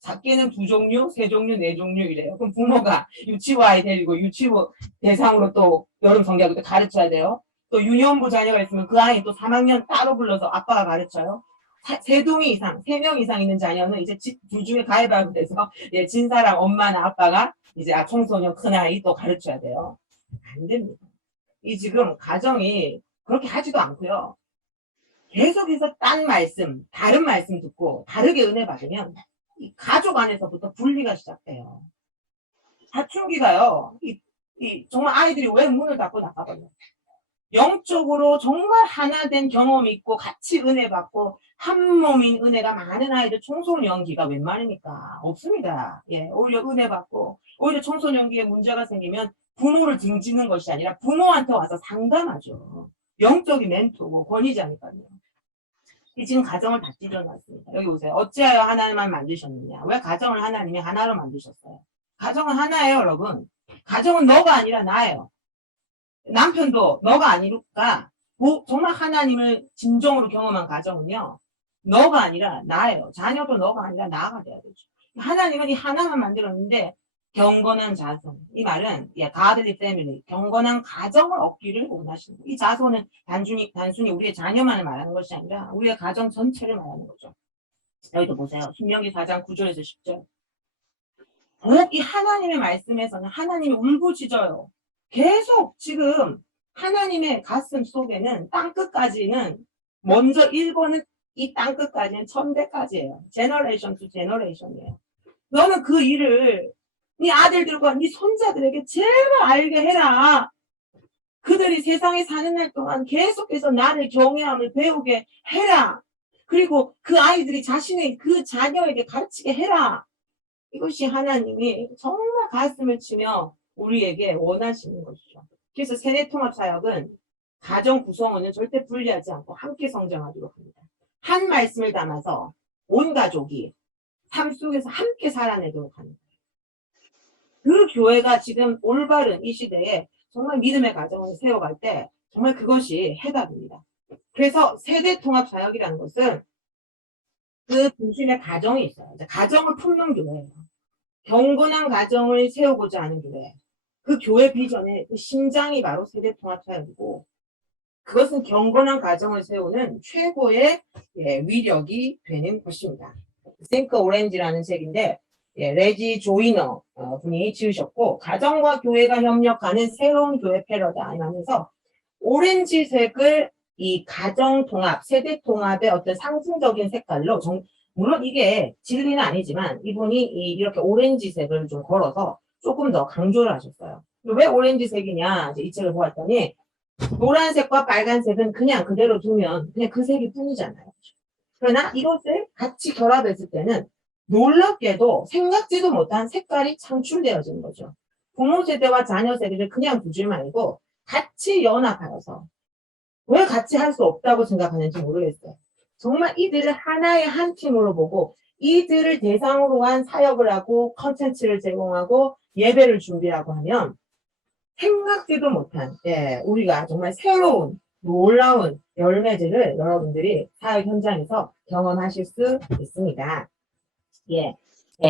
작게는 2종류, 3종류, 4종류 이래요. 그럼 부모가 유치부 아이 데리고 유치부 대상으로 또 여름 성경도 가르쳐야 돼요. 또 유년부 자녀가 있으면 그 아이 또 3학년 따로 불러서 아빠가 가르쳐요. 3동이 이상, 3명 이상 있는 자녀는 이제 둘 중에 가위바위보 돼서 진 사람 엄마나 아빠가 이제 청소년 큰아이 또 가르쳐야 돼요. 안 됩니다. 이 지금 가정이 그렇게 하지도 않고요. 계속해서 딴 말씀, 다른 말씀 듣고 다르게 은혜 받으면 이 가족 안에서부터 분리가 시작돼요. 사춘기가요. 정말 아이들이 왜 문을 닫고 나가버려요. 영적으로 정말 하나 된 경험이 있고 같이 은혜 받고 한 몸인 은혜가 많은 아이들 청소년기가 웬 말입니까? 없습니다. 오히려 은혜 받고 오히려 청소년기에 문제가 생기면 부모를 등지는 것이 아니라 부모한테 와서 상담하죠. 영적인 멘토고 권위자니까요. 지금 가정을 다 찢어놨습니다. 여기 보세요. 어찌하여 하나만 만드셨느냐? 왜 가정을 하나님이 하나로 만드셨어요? 가정은 하나예요, 여러분. 가정은 너가 아니라 나예요. 남편도 너가 아니니까 정말 하나님을 진정으로 경험한 가정은요. 너가 아니라 나예요. 자녀도 너가 아니라 나가 돼야 되죠. 하나님은 이 하나만 만들었는데 경건한 자손. 이 말은 godly family, 경건한 가정을 얻기를 원하시는 거예요. 이 자손은 단순히 우리의 자녀만을 말하는 것이 아니라 우리의 가정 전체를 말하는 거죠. 여기도 보세요. 신명기 4장 9절에서 10절. 꼭 이 하나님의 말씀에서는 하나님이 울부짖어요. 계속 지금 하나님의 가슴 속에는 땅끝까지는 먼저 1번은 이 땅끝까지는 1000대까지예요. 제너레이션 투 제너레이션이에요. 너는 그 일을 네 아들들과 네 손자들에게 제발 알게 해라. 그들이 세상에 사는 날 동안 계속해서 나를 경외함을 배우게 해라. 그리고 그 아이들이 자신의 그 자녀에게 가르치게 해라. 이것이 하나님이 정말 가슴을 치며 우리에게 원하시는 것이죠. 그래서 세대통합사역은 가정 구성원은 절대 분리하지 않고 함께 성장하도록 합니다. 한 말씀을 담아서 온 가족이 삶 속에서 함께 살아내도록 합니다. 그 교회가 지금 올바른 이 시대에 정말 믿음의 가정을 세워갈 때 정말 그것이 해답입니다. 그래서 세대통합사역이라는 것은 그 중심에 가정이 있어요. 가정을 품는 교회예요. 경건한 가정을 세우고자 하는 교회. 그 교회 비전의 그 심장이 바로 세대통합사역이고 그것은 경건한 가정을 세우는 최고의 위력이 되는 것입니다. Think Orange라는 책인데 레지 조이너 분이 지으셨고 가정과 교회가 협력하는 새로운 교회 패러다임 하면서 오렌지색을 이 가정통합, 세대통합의 어떤 상징적인 색깔로 물론 이게 진리는 아니지만 이분이 이렇게 오렌지색을 좀 걸어서 조금 더 강조를 하셨어요. 왜 오렌지색이냐 이 책을 보았더니 노란색과 빨간색은 그냥 그대로 두면 그냥 그 색이 뿐이잖아요. 그러나 이것을 같이 결합했을 때는 놀랍게도 생각지도 못한 색깔이 창출되어지는 거죠. 부모 세대와 자녀 세대를 그냥 두지 말고 같이 연합하여서 왜 같이 할 수 없다고 생각하는지 모르겠어요. 정말 이들을 하나의 한 팀으로 보고 이들을 대상으로 한 사역을 하고 컨텐츠를 제공하고 예배를 준비하고 하면 생각지도 못한 우리가 정말 새로운 놀라운 열매들을 여러분들이 사역 현장에서 경험하실 수 있습니다.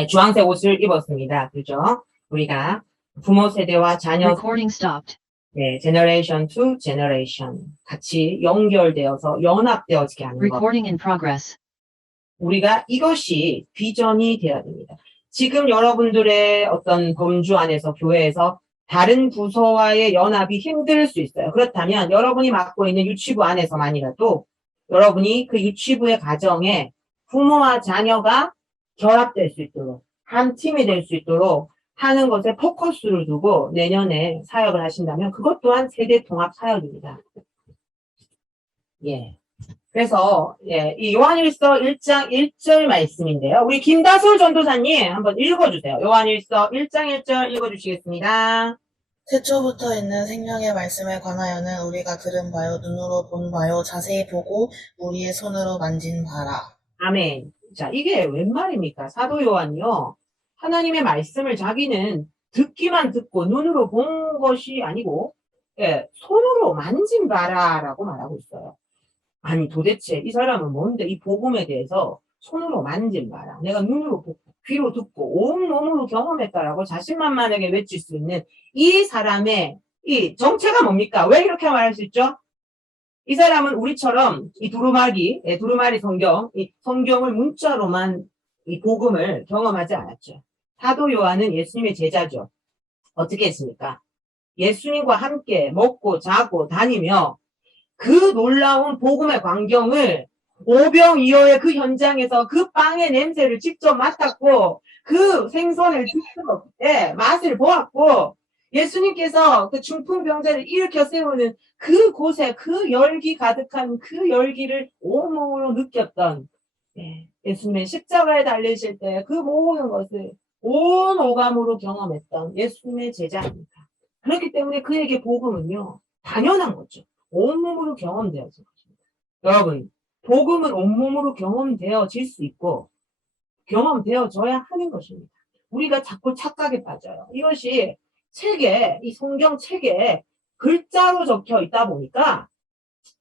주황색 옷을 입었습니다. 그죠? 우리가 부모 세대와 자녀 Recording stopped. 제너레이션 투 제너레이션 같이 연결되어서 연합되어지게 하는 것. Recording in progress. 우리가 이것이 비전이 되어야 됩니다. 지금 여러분들의 어떤 범주 안에서 교회에서 다른 부서와의 연합이 힘들 수 있어요. 그렇다면 여러분이 맡고 있는 유치부 안에서만이라도 여러분이 그 유치부의 가정에 부모와 자녀가 결합될 수 있도록 한 팀이 될 수 있도록 하는 것에 포커스를 두고 내년에 사역을 하신다면 그것 또한 세대 통합 사역입니다. 그래서 이 요한일서 1장 1절 말씀인데요. 우리 김다솔 전도사님 한번 읽어주세요. 요한일서 1장 1절 읽어주시겠습니다. 태초부터 있는 생명의 말씀에 관하여는 우리가 들은 바요, 눈으로 본 바요, 자세히 보고 우리의 손으로 만진 바라. 아멘. 자, 이게 웬 말입니까? 사도 요한이요. 하나님의 말씀을 자기는 듣기만 듣고 눈으로 본 것이 아니고 손으로 만진 바라라고 말하고 있어요. 아니 도대체 이 사람은 뭔데 이 복음에 대해서 손으로 만진 바라. 내가 눈으로 보고 귀로 듣고 온몸으로 경험했다라고 자신만만하게 외칠 수 있는 이 사람의 이 정체가 뭡니까? 왜 이렇게 말할 수 있죠? 이 사람은 우리처럼 이 두루마리 성경, 이 성경을 문자로만 이 복음을 경험하지 않았죠. 사도 요한은 예수님의 제자죠. 어떻게 했습니까? 예수님과 함께 먹고 자고 다니며 그 놀라운 복음의 광경을 오병이어의 그 현장에서 그 빵의 냄새를 직접 맡았고 그 생선을 직접 맛을 보았고 예수님께서 그 중풍병자를 일으켜 세우는 그곳에 그 열기 가득한 그 열기를 온몸으로 느꼈던 예수님의 십자가에 달리실 때 그 모든 것을 온 오감으로 경험했던 예수님의 제자입니다. 그렇기 때문에 그에게 복음은요 당연한 거죠. 온몸으로 경험되어진 것입니다. 여러분 복음은 온몸으로 경험되어질 수 있고 경험되어져야 하는 것입니다. 우리가 자꾸 착각에 빠져요. 이것이 책에 이 성경 책에 글자로 적혀 있다 보니까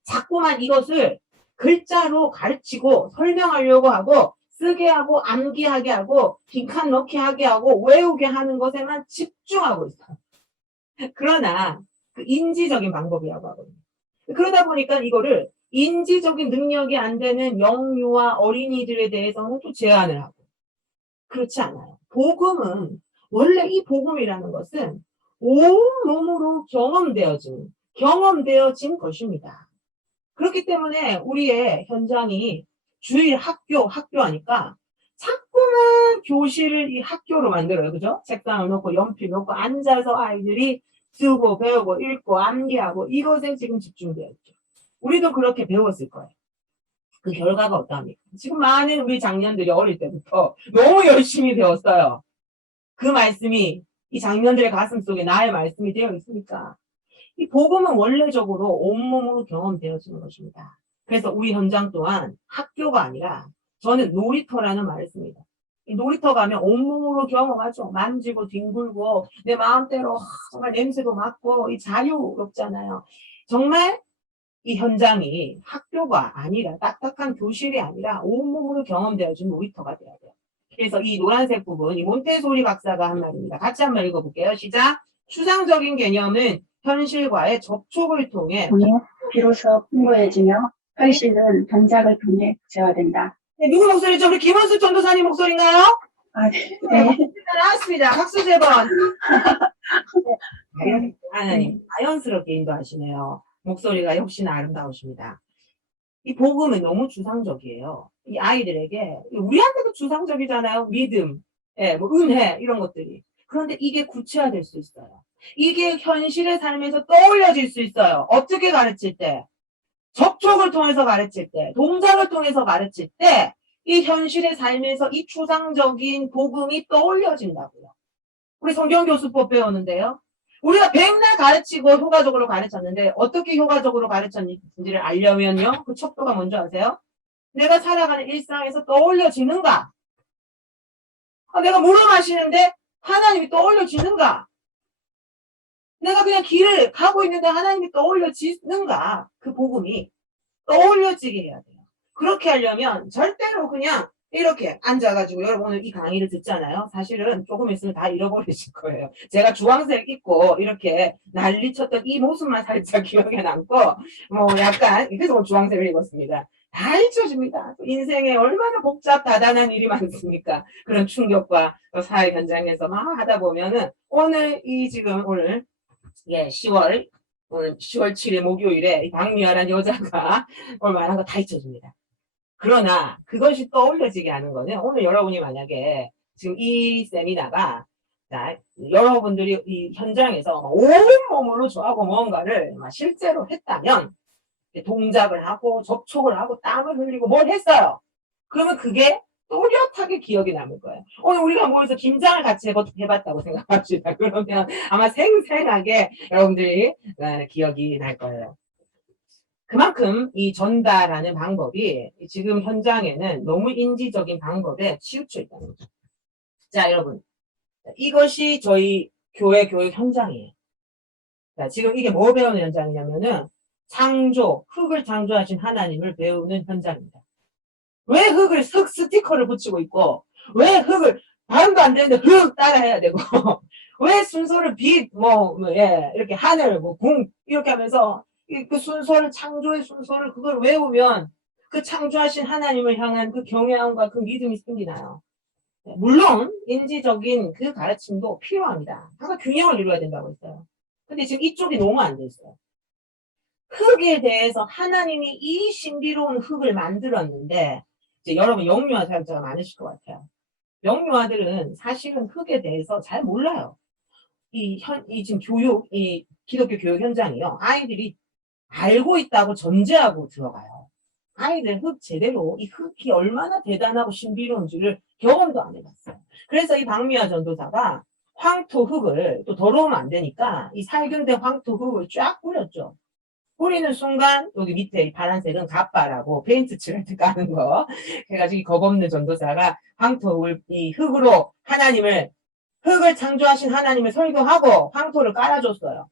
자꾸만 이것을 글자로 가르치고 설명하려고 하고 쓰게 하고 암기하게 하고 빈칸 넣기 하게 하고 외우게 하는 것에만 집중하고 있어요. 그러나 그 인지적인 방법이라고 하거든요. 그러다 보니까 이거를 인지적인 능력이 안 되는 영유아 어린이들에 대해서는 또 제한을 하고 그렇지 않아요. 복음은 원래 이 복음이라는 것은 온몸으로 경험되어진 것입니다. 그렇기 때문에 우리의 현장이 주일 학교 하니까 자꾸만 교실을 이 학교로 만들어요. 그죠? 책상을 놓고 연필 놓고 앉아서 아이들이 쓰고 배우고 읽고 암기하고 이것에 지금 집중되어 있죠. 우리도 그렇게 배웠을 거예요. 그 결과가 어떠합니까? 지금 많은 우리 장년들이 어릴 때부터 너무 열심히 배웠어요. 그 말씀이 이 장년들의 가슴 속에 나의 말씀이 되어 있으니까 이 복음은 원래적으로 온몸으로 경험되어지는 것입니다. 그래서 우리 현장 또한 학교가 아니라 저는 놀이터라는 말을 씁니다. 이 놀이터 가면 온몸으로 경험하죠. 만지고 뒹굴고 내 마음대로 정말 냄새도 맡고 이 자유롭잖아요. 정말 이 현장이 학교가 아니라 딱딱한 교실이 아니라 온몸으로 경험되어진 놀이터가 돼야 돼요. 그래서 이 노란색 부분 이 몬테소리 박사가 한 말입니다. 같이 한번 읽어볼게요. 시작. 추상적인 개념은 현실과의 접촉을 통해 비로소 풍부해지며 현실은 동작을 통해 구체화된다. 네, 누구 목소리죠? 우리 김원수 전도사님 목소리인가요? 아, 네. 나왔습니다. 박수 3번. 하나님 자연스럽게 인도하시네요. 목소리가 역시나 아름다우십니다. 이 복음은 너무 추상적이에요. 이 아이들에게 우리한테도 추상적이잖아요. 믿음, 뭐 은혜 이런 것들이. 그런데 이게 구체화될 수 있어요. 이게 현실의 삶에서 떠올려질 수 있어요. 어떻게 가르칠 때? 접촉을 통해서 가르칠 때, 동작을 통해서 가르칠 때, 이 현실의 삶에서 이 추상적인 복음이 떠올려진다고요. 우리 성경교수법 배우는데요. 우리가 백날 가르치고 효과적으로 가르쳤는데 어떻게 효과적으로 가르쳤는지를 알려면요. 그 척도가 뭔지 아세요? 내가 살아가는 일상에서 떠올려지는가? 내가 물을 마시는데 하나님이 떠올려지는가? 내가 그냥 길을 가고 있는데 하나님이 떠올려지는가? 그 복음이 떠올려지게 해야 돼요. 그렇게 하려면 절대로 그냥 이렇게 앉아가지고 여러분 오늘 이 강의를 듣잖아요. 사실은 조금 있으면 다 잃어버리실 거예요. 제가 주황색 입고 이렇게 난리쳤던 이 모습만 살짝 기억에 남고 뭐 약간 그래서 오늘 주황색을 입었습니다. 다 잊혀집니다. 인생에 얼마나 복잡다단한 일이 많습니까? 그런 충격과 또 사회 현장에서 막 하다 보면은 오늘 오늘 10월 오늘 10월 7일 목요일에 이 박미아라는 여자가 오늘 말한 거 다 잊혀집니다. 그러나 그것이 떠올려지게 하는 거는 오늘 여러분이 만약에 지금 이 세미나가 여러분들이 이 현장에서 온 몸으로 저하고 뭔가를 실제로 했다면 동작을 하고 접촉을 하고 땀을 흘리고 뭘 했어요. 그러면 그게 또렷하게 기억이 남을 거예요. 오늘 우리가 모여서 김장을 같이 해봤다고 생각합시다. 그러면 아마 생생하게 여러분들이 기억이 날 거예요. 그만큼 이 전달하는 방법이 지금 현장에는 너무 인지적인 방법에 치우쳐 있다는 거죠. 자, 여러분. 이것이 저희 교회 교육 현장이에요. 자, 지금 이게 뭐 배우는 현장이냐면은 흙을 창조하신 하나님을 배우는 현장입니다. 왜 흙 스티커를 붙이고 있고, 왜 흙을 발음도 안 되는데 흙 따라 해야 되고, 왜 순서를 이렇게 하늘, 궁, 이렇게 하면서 그 순서를 창조의 순서를 그걸 외우면 그 창조하신 하나님을 향한 그 경외함과 그 믿음이 생기나요? 물론 인지적인 그 가르침도 필요합니다. 항상 균형을 이루어야 된다고 했어요. 근데 지금 이쪽이 너무 안 돼 있어요. 흙에 대해서 하나님이 이 신비로운 흙을 만들었는데 이제 여러분 영유아 사역자가 많으실 것 같아요. 영유아들은 사실은 흙에 대해서 잘 몰라요. 지금 기독교 교육 현장이요. 아이들이 알고 있다고 전제하고 들어가요. 아이들 제대로 이 흙이 얼마나 대단하고 신비로운지를 경험도 안 해봤어요. 그래서 이 박미아 전도사가 황토 흙을 또 더러우면 안 되니까 이 살균된 황토 흙을 쫙 뿌렸죠. 뿌리는 순간 여기 밑에 이 파란색은 갑바라고 페인트 칠할 때 까는 거. 그래가지고 이 겁없는 전도사가 이 흙으로 흙을 창조하신 하나님을 설교하고 황토를 깔아줬어요.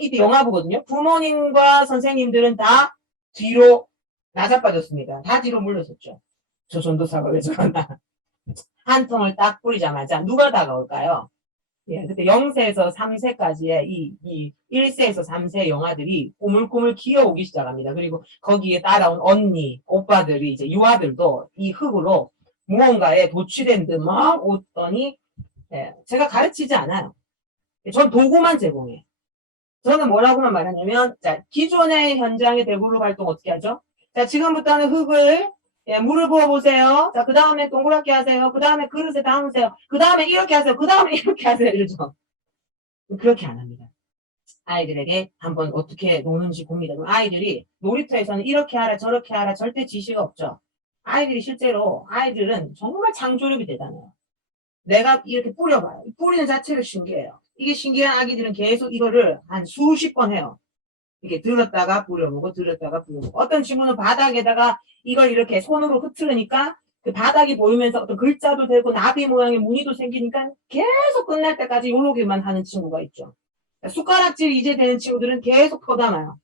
이때 영화 보거든요. 부모님과 선생님들은 다 뒤로 나자빠졌습니다. 다 뒤로 물러섰죠. 저 전도사가 왜 저러나. 한 통을 딱 뿌리자마자 누가 다가올까요? 그때 0세에서 3세까지의 1세에서 3세 영아들이 꾸물꾸물 기어오기 시작합니다. 그리고 거기에 따라온 언니, 오빠들이 이제 유아들도 이 흙으로 무언가에 도취된 듯 막 오더니 제가 가르치지 않아요. 전 도구만 제공해요. 저는 뭐라고만 말하냐면 기존의 현장의 대그룹 활동 어떻게 하죠? 자, 지금부터는 흙을 물을 부어보세요. 자, 그 다음에 동그랗게 하세요. 그 다음에 그릇에 담으세요. 그 다음에 이렇게 하세요. 그 다음에 이렇게 하세요. 이러죠. 그렇게 안 합니다. 아이들에게 한번 어떻게 노는지 봅니다. 그럼 아이들이 놀이터에서는 이렇게 하라 저렇게 하라 절대 지시가 없죠. 아이들은 정말 창조력이 대단해요. 내가 이렇게 뿌려봐요. 뿌리는 자체가 신기해요. 이게 신기한 아기들은 계속 이거를 한 수십 번 해요. 이렇게 들었다가 뿌려보고 들었다가 뿌려보고 어떤 친구는 바닥에다가 이걸 이렇게 손으로 흐트르니까 그 바닥이 보이면서 어떤 글자도 되고 나비 모양의 무늬도 생기니까 계속 끝날 때까지 요러기만 하는 친구가 있죠. 숟가락질 이제 되는 친구들은 계속 퍼담아요.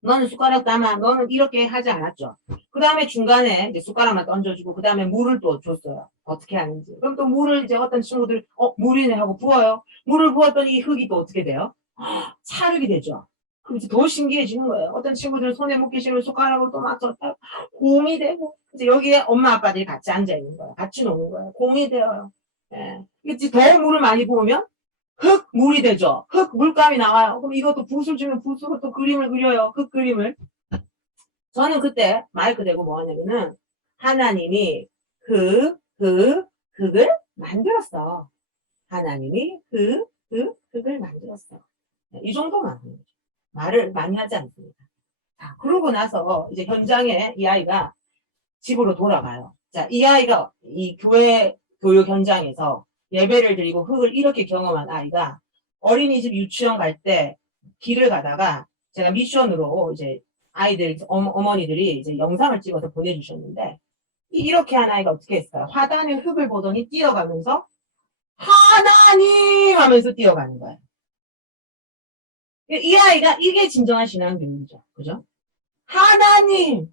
너는 숟가락 담아. 너는 이렇게 하지 않았죠. 그 다음에 중간에 이제 숟가락만 던져주고 그 다음에 물을 또 줬어요. 어떻게 하는지. 그럼 또 물을 이제 어떤 친구들 물이네 하고 부어요. 물을 부었더니 이 흙이 또 어떻게 돼요? 찰흙이 되죠. 그럼 이제 더 신기해지는 거예요. 어떤 친구들은 손에 묻기 싫으면 숟가락으로 또 막 줬다 곰이 되고 이제 여기에 엄마 아빠들이 같이 앉아 있는 거예요. 같이 노는 거예요. 곰이 되어요. 이제 더 물을 많이 부으면 물이 되죠. 물감이 나와요. 그럼 이것도 붓을 주면 붓으로 또 그림을 그려요. 그림을. 저는 그때 마이크 대고 뭐 하냐면은 하나님이 흙을 만들었어. 하나님이 흙을 만들었어. 이 정도만 하는 거죠. 말을 많이 하지 않습니다. 자, 그러고 나서 이제 현장에 이 아이가 집으로 돌아가요. 자, 이 아이가 이 교회 교육 현장에서 예배를 드리고 흙을 이렇게 경험한 아이가 어린이집 유치원 갈 때 길을 가다가 제가 미션으로 이제 어머니들이 이제 영상을 찍어서 보내주셨는데 이렇게 한 아이가 어떻게 했어요? 화단의 흙을 보더니 뛰어가면서 하나님 하면서 뛰어가는 거예요. 이 아이가 이게 진정한 신앙 교육이죠. 그죠? 하나님!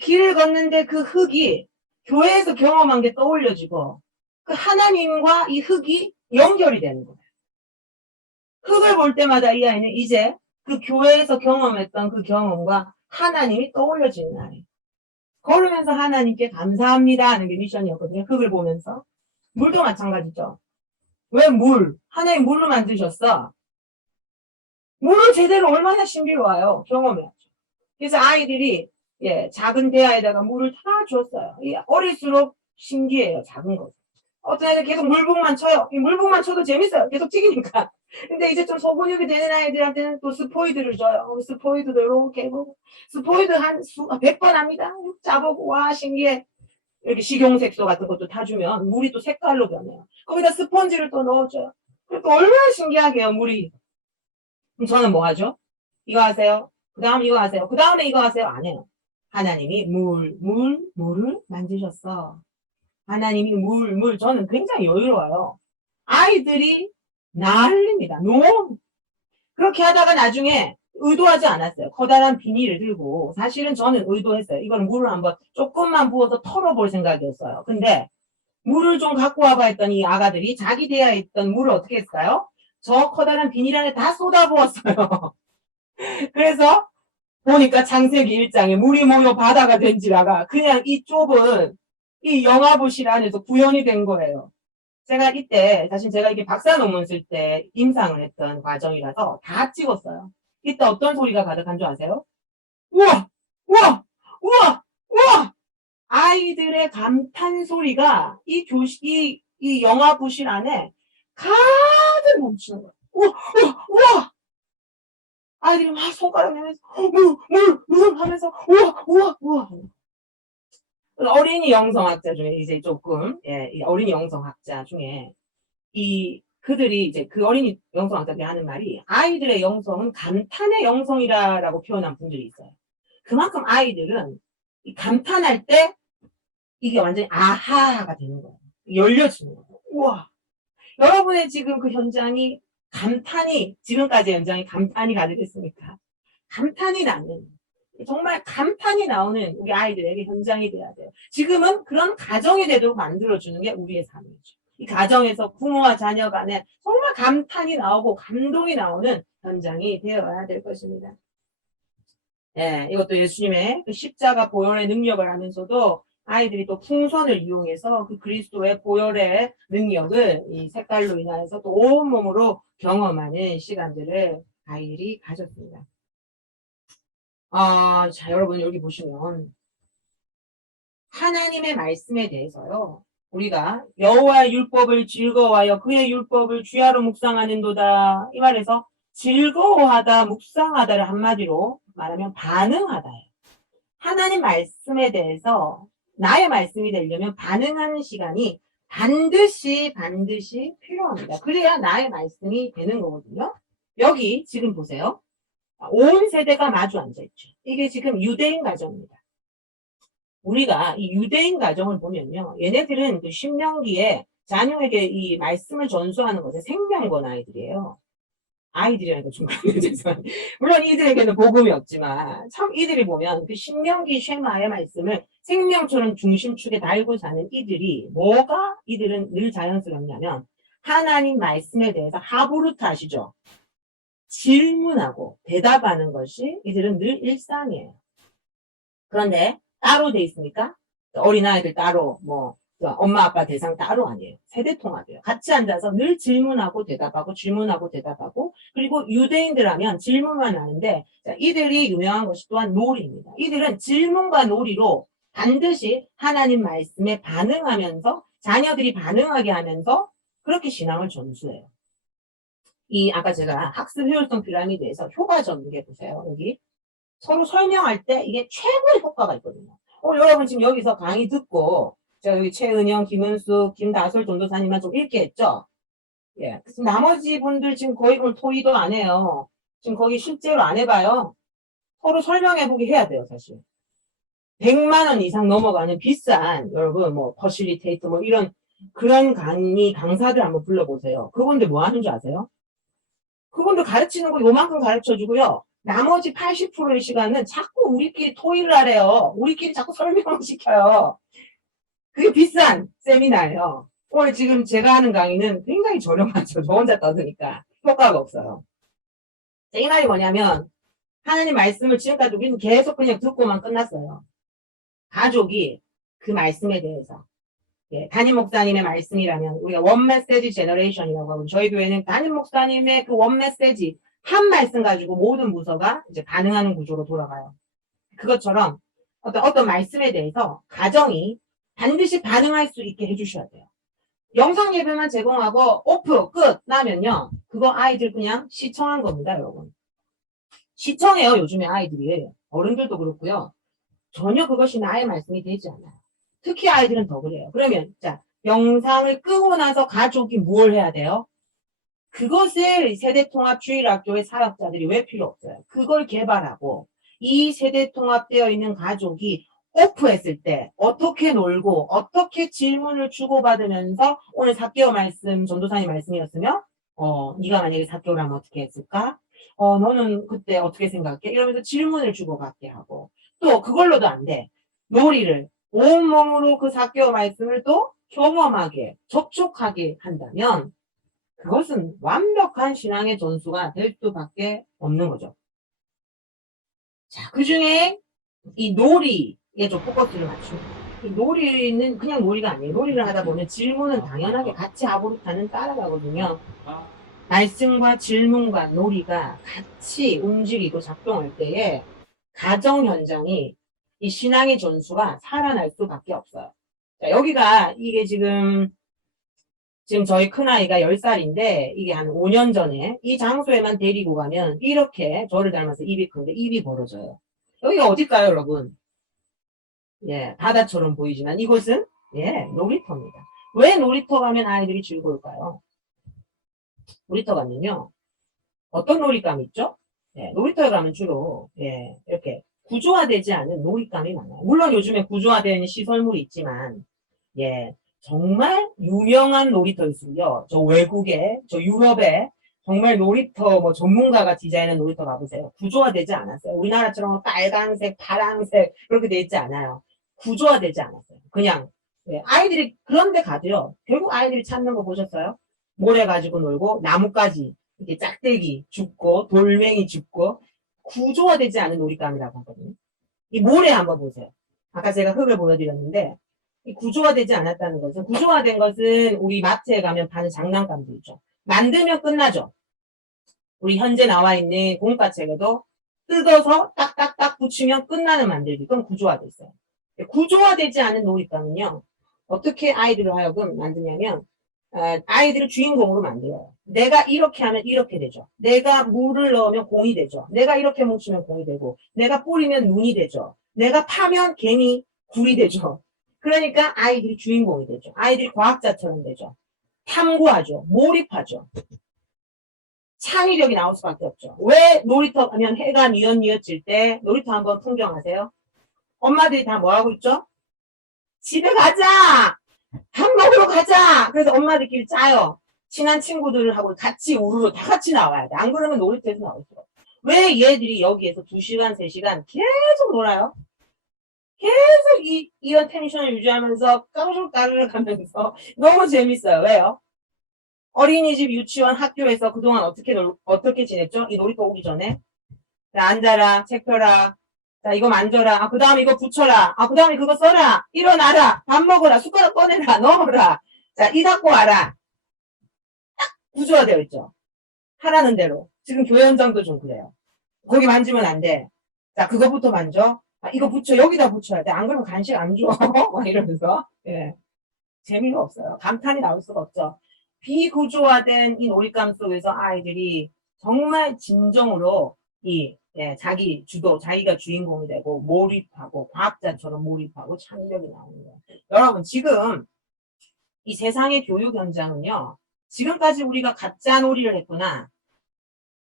길을 걷는데 그 흙이 교회에서 경험한 게 떠올려지고 그 하나님과 이 흙이 연결이 되는 거예요. 흙을 볼 때마다 이 아이는 이제 그 교회에서 경험했던 그 경험과 하나님이 떠올려지는 아이. 걸으면서 하나님께 감사합니다 하는 게 미션이었거든요. 흙을 보면서. 물도 마찬가지죠. 왜 물? 하나님 물을 만드셨어. 물을 제대로 얼마나 신비로워요. 경험해야죠. 그래서 아이들이 작은 대야에다가 물을 다 줬어요. 어릴수록 신기해요. 작은 거. 어떤 애들 계속 물복만 쳐요. 이 물복만 쳐도 재밌어요. 계속 튀기니까. 근데 이제 좀 소근육이 되는 아이들한테는 또 스포이드를 줘요. 스포이드도 이렇게 해보고. 스포이드 한 100번 합니다. 짜보고, 와, 신기해. 이렇게 식용색소 같은 것도 타주면 물이 또 색깔로 변해요. 거기다 스펀지를 또 넣어줘요. 또 얼마나 신기하게요, 물이. 그럼 저는 뭐 하죠? 이거 하세요. 그 다음 이거 하세요. 그 다음에 이거 하세요. 안 해요. 하나님이 물을 만드셨어. 하나님이 물. 저는 굉장히 여유로워요. 아이들이 난립니다. 너무. 그렇게 하다가 나중에 의도하지 않았어요. 커다란 비닐을 들고. 사실은 저는 의도했어요. 이거는 물을 한번 조금만 부어서 털어볼 생각이었어요. 근데 물을 좀 갖고 와봐 했더니 이 아가들이 자기 대야에 있던 물을 어떻게 했을까요? 저 커다란 비닐 안에 다 쏟아부었어요. 그래서 보니까 창세기 1장에 물이 모여 바다가 된지라가 그냥 이 좁은 이 영화부실 안에서 구현이 된 거예요. 제가 이때 사실 제가 이게 박사 논문 쓸 때 임상을 했던 과정이라서 다 찍었어요. 이때 어떤 소리가 가득한 줄 아세요? 우와! 우와! 우와! 우와! 아이들의 감탄 소리가 이 영화부실 안에 가득 멈추는 거예요. 우와! 우와! 우와! 아이들이 막 손가락 내면서 물 하면서 우와. 어린이 영성학자 중에 이제 조금 이 어린이 영성학자 중에 그들이 이제 그 어린이 영성학자들이 하는 말이 아이들의 영성은 감탄의 영성이라고 표현한 분들이 있어요. 그만큼 아이들은 이 감탄할 때 이게 완전히 아하가 되는 거예요. 열려지는 거예요. 우와. 여러분의 지금 그 현장이 지금까지 현장이 감탄이 가득했으니까 감탄이 나는, 정말 감탄이 나오는 우리 아이들에게 현장이 돼야 돼요. 지금은 그런 가정이 되도록 만들어주는 게 우리의 삶이죠. 이 가정에서 부모와 자녀 간에 정말 감탄이 나오고 감동이 나오는 현장이 되어야 될 것입니다. 이것도 예수님의 그 십자가 보혈의 능력을 하면서도 아이들이 또 풍선을 이용해서 그 그리스도의 보혈의 능력을 이 색깔로 인하여서 또 온몸으로 경험하는 시간들을 아이들이 가졌습니다. 자, 여러분 여기 보시면 하나님의 말씀에 대해서요. 우리가 여호와의 율법을 즐거워하여 그의 율법을 주야로 묵상하는도다. 이 말에서 즐거워하다, 묵상하다를 한마디로 말하면 반응하다예요. 하나님 말씀에 대해서 나의 말씀이 되려면 반응하는 시간이 반드시 필요합니다. 그래야 나의 말씀이 되는 거거든요. 여기 지금 보세요. 온 세대가 마주 앉아있죠. 이게 지금 유대인 가정입니다. 우리가 이 유대인 가정을 보면요. 얘네들은 그 신명기에 자녀에게 이 말씀을 전수하는 것에 생명건 아이들이에요. 아이들이라니까 좀 죄송합니다. 물론 이들에게는 복음이 없지만 참 이들이 보면 그 신명기 쉐마의 말씀을 생명처럼 중심축에 달고 사는 이들은 늘 자연스럽냐면 하나님 말씀에 대해서 하부르트 아시죠? 질문하고 대답하는 것이 이들은 늘 일상이에요. 그런데 따로 돼 있습니까? 어린아이들 따로 엄마 아빠 대상 따로 아니에요. 세대통합이에요. 같이 앉아서 늘 질문하고 대답하고 그리고 유대인들 하면 질문만 하는데 이들이 유명한 것이 또한 놀이입니다. 이들은 질문과 놀이로 반드시 하나님 말씀에 반응하면서 자녀들이 반응하게 하면서 그렇게 신앙을 전수해요. 아까 제가 학습 효율성 피라미드에서 효과 전개 보세요. 여기 서로 설명할 때 이게 최고의 효과가 있거든요. 여러분 지금 여기서 강의 듣고 제가 여기 최은영, 김은숙, 김다솔 전도사님만 좀 읽게 했죠? 나머지 분들 지금 거의 토의도 안 해요. 지금 거기 실제로 안 해봐요. 서로 설명해보기 해야 돼요, 사실. 100만 원 이상 넘어가는 비싼, 여러분, 뭐, 퍼실리테이터, 뭐, 이런, 그런 강사들 한번 불러보세요. 그분들 뭐 하는 줄 아세요? 그분들 가르치는 거 요만큼 가르쳐 주고요. 나머지 80%의 시간은 자꾸 우리끼리 토의를 하래요. 우리끼리 자꾸 설명을 시켜요. 그게 비싼 세미나예요. 오늘 지금 제가 하는 강의는 굉장히 저렴하죠. 저 혼자 떠드니까. 효과가 없어요. 자, 이 말이 뭐냐면, 하나님 말씀을 지금까지 우리는 계속 그냥 듣고만 끝났어요. 가족이 그 말씀에 대해서. 예, 담임 목사님의 말씀이라면 우리가 원 메시지 제너레이션이라고 하고 저희 교회는 담임 목사님의 그 원 메시지 한 말씀 가지고 모든 부서가 이제 반응하는 구조로 돌아가요. 그것처럼 어떤 말씀에 대해서 가정이 반드시 반응할 수 있게 해주셔야 돼요. 영상 예배만 제공하고 오프 끝 나면요 그거 아이들 그냥 시청한 겁니다, 여러분. 시청해요, 요즘에 아이들이. 어른들도 그렇고요. 전혀 그것이 나의 말씀이 되지 않아요. 특히 아이들은 더 그래요. 그러면 자 영상을 끄고 나서 가족이 뭘 해야 돼요? 그것을 세대통합주일학교의 사역자들이 왜 필요 없어요? 그걸 개발하고 이 세대통합되어 있는 가족이 오프했을 때 어떻게 놀고 어떻게 질문을 주고받으면서 오늘 사개오 말씀 전도사님 말씀이었으면 네가 만약에 사개오를 하면 어떻게 했을까? 너는 그때 어떻게 생각해? 이러면서 질문을 주고받게 하고 또 그걸로도 안 돼. 놀이를 온몸으로 그 사개오 말씀을 또 경험하게 접촉하게 한다면 그것은 완벽한 신앙의 전수가 될 수밖에 없는 거죠. 자, 그 중에 이 놀이에 좀 포커스를 맞춥니다. 이 놀이는 그냥 놀이가 아니에요. 놀이를 하다 보면 질문은 당연하게 같이 아보르타는 따라가거든요. 말씀과 질문과 놀이가 같이 움직이고 작동할 때에 가정 현장이 이 신앙의 전수가 살아날 수밖에 없어요. 자, 여기가 이게 지금 저희 큰아이가 10살인데 이게 한 5년 전에 이 장소에만 데리고 가면 이렇게 저를 닮아서 입이 큰데 입이 벌어져요. 여기가 어딜까요, 여러분? 예, 바다처럼 보이지만 이곳은 예, 놀이터입니다. 왜 놀이터 가면 아이들이 즐거울까요? 놀이터 가면요. 어떤 놀잇감 있죠? 예, 놀이터에 가면 주로 예, 이렇게 구조화되지 않은 놀잇감이 많아요. 물론 요즘에 구조화된 시설물이 있지만 예, 정말 유명한 놀이터 있으면요. 저 외국에, 저 유럽에 정말 놀이터 뭐 전문가가 디자인한 놀이터 가보세요. 구조화되지 않았어요. 우리나라처럼 빨간색, 파란색 그렇게 돼 있지 않아요. 구조화되지 않았어요. 그냥 예, 아이들이 그런데 가도요. 결국 아이들이 찾는 거 보셨어요? 모래 가지고 놀고 나뭇가지 이렇게 짝대기 죽고 돌멩이 죽고 구조화되지 않은 놀이감이라고 하거든요. 이 모래 한번 보세요. 아까 제가 흙을 보여드렸는데 이 구조화되지 않았다는 것은 구조화된 것은 우리 마트에 가면 파는 장난감도 있죠. 만들면 끝나죠. 우리 현재 나와 있는 공과책에도 뜯어서 딱딱딱 붙이면 끝나는 만들기. 그건 구조화돼 있어요. 구조화되지 않은 놀이감은요. 어떻게 아이들을 하여금 만드냐면 아이들을 주인공으로 만들어요. 내가 이렇게 하면 이렇게 되죠. 내가 물을 넣으면 공이 되죠. 내가 이렇게 뭉치면 공이 되고 내가 뿌리면 눈이 되죠. 내가 파면 개미 굴이 되죠. 그러니까 아이들이 주인공이 되죠. 아이들이 과학자처럼 되죠. 탐구하죠. 몰입하죠. 창의력이 나올 수밖에 없죠. 왜 놀이터 가면 해가 뉘엿뉘엿질 때 놀이터 한번 풍경하세요? 엄마들이 다 뭐하고 있죠? 집에 가자! 밥 먹으러 가자! 그래서 엄마들끼리 짜요. 친한 친구들하고 같이 우르르 다 같이 나와야 돼. 안 그러면 놀이터에서 나올 수가 없어. 왜 얘들이 여기에서 2시간, 3시간 계속 놀아요? 계속 이 텐션을 유지하면서 까르륵까르륵 하면서 너무 재밌어요. 왜요? 어린이집, 유치원, 학교에서 그동안 어떻게 지냈죠? 이 놀이터 오기 전에. 자, 앉아라, 책 펴라. 자, 이거 만져라. 그 다음에 이거 붙여라. 그 다음에 그거 써라. 일어나라. 밥 먹어라. 숟가락 꺼내라. 넣어라. 자, 이 닦고 와라. 딱 구조화되어 있죠. 하라는 대로. 지금 교회 현장도 좀 그래요. 거기 만지면 안 돼. 자, 그거부터 만져. 이거 붙여. 여기다 붙여야 돼. 안 그러면 간식 안 줘. 막 이러면서. 예. 재미가 없어요. 감탄이 나올 수가 없죠. 비구조화된 이 놀잇감 속에서 아이들이 정말 진정으로 자기 주도, 자기가 주인공이 되고 몰입하고 과학자처럼 몰입하고 창의력이 나오는 거예요. 여러분 지금 이 세상의 교육 현장은요. 지금까지 우리가 가짜 놀이를 했구나.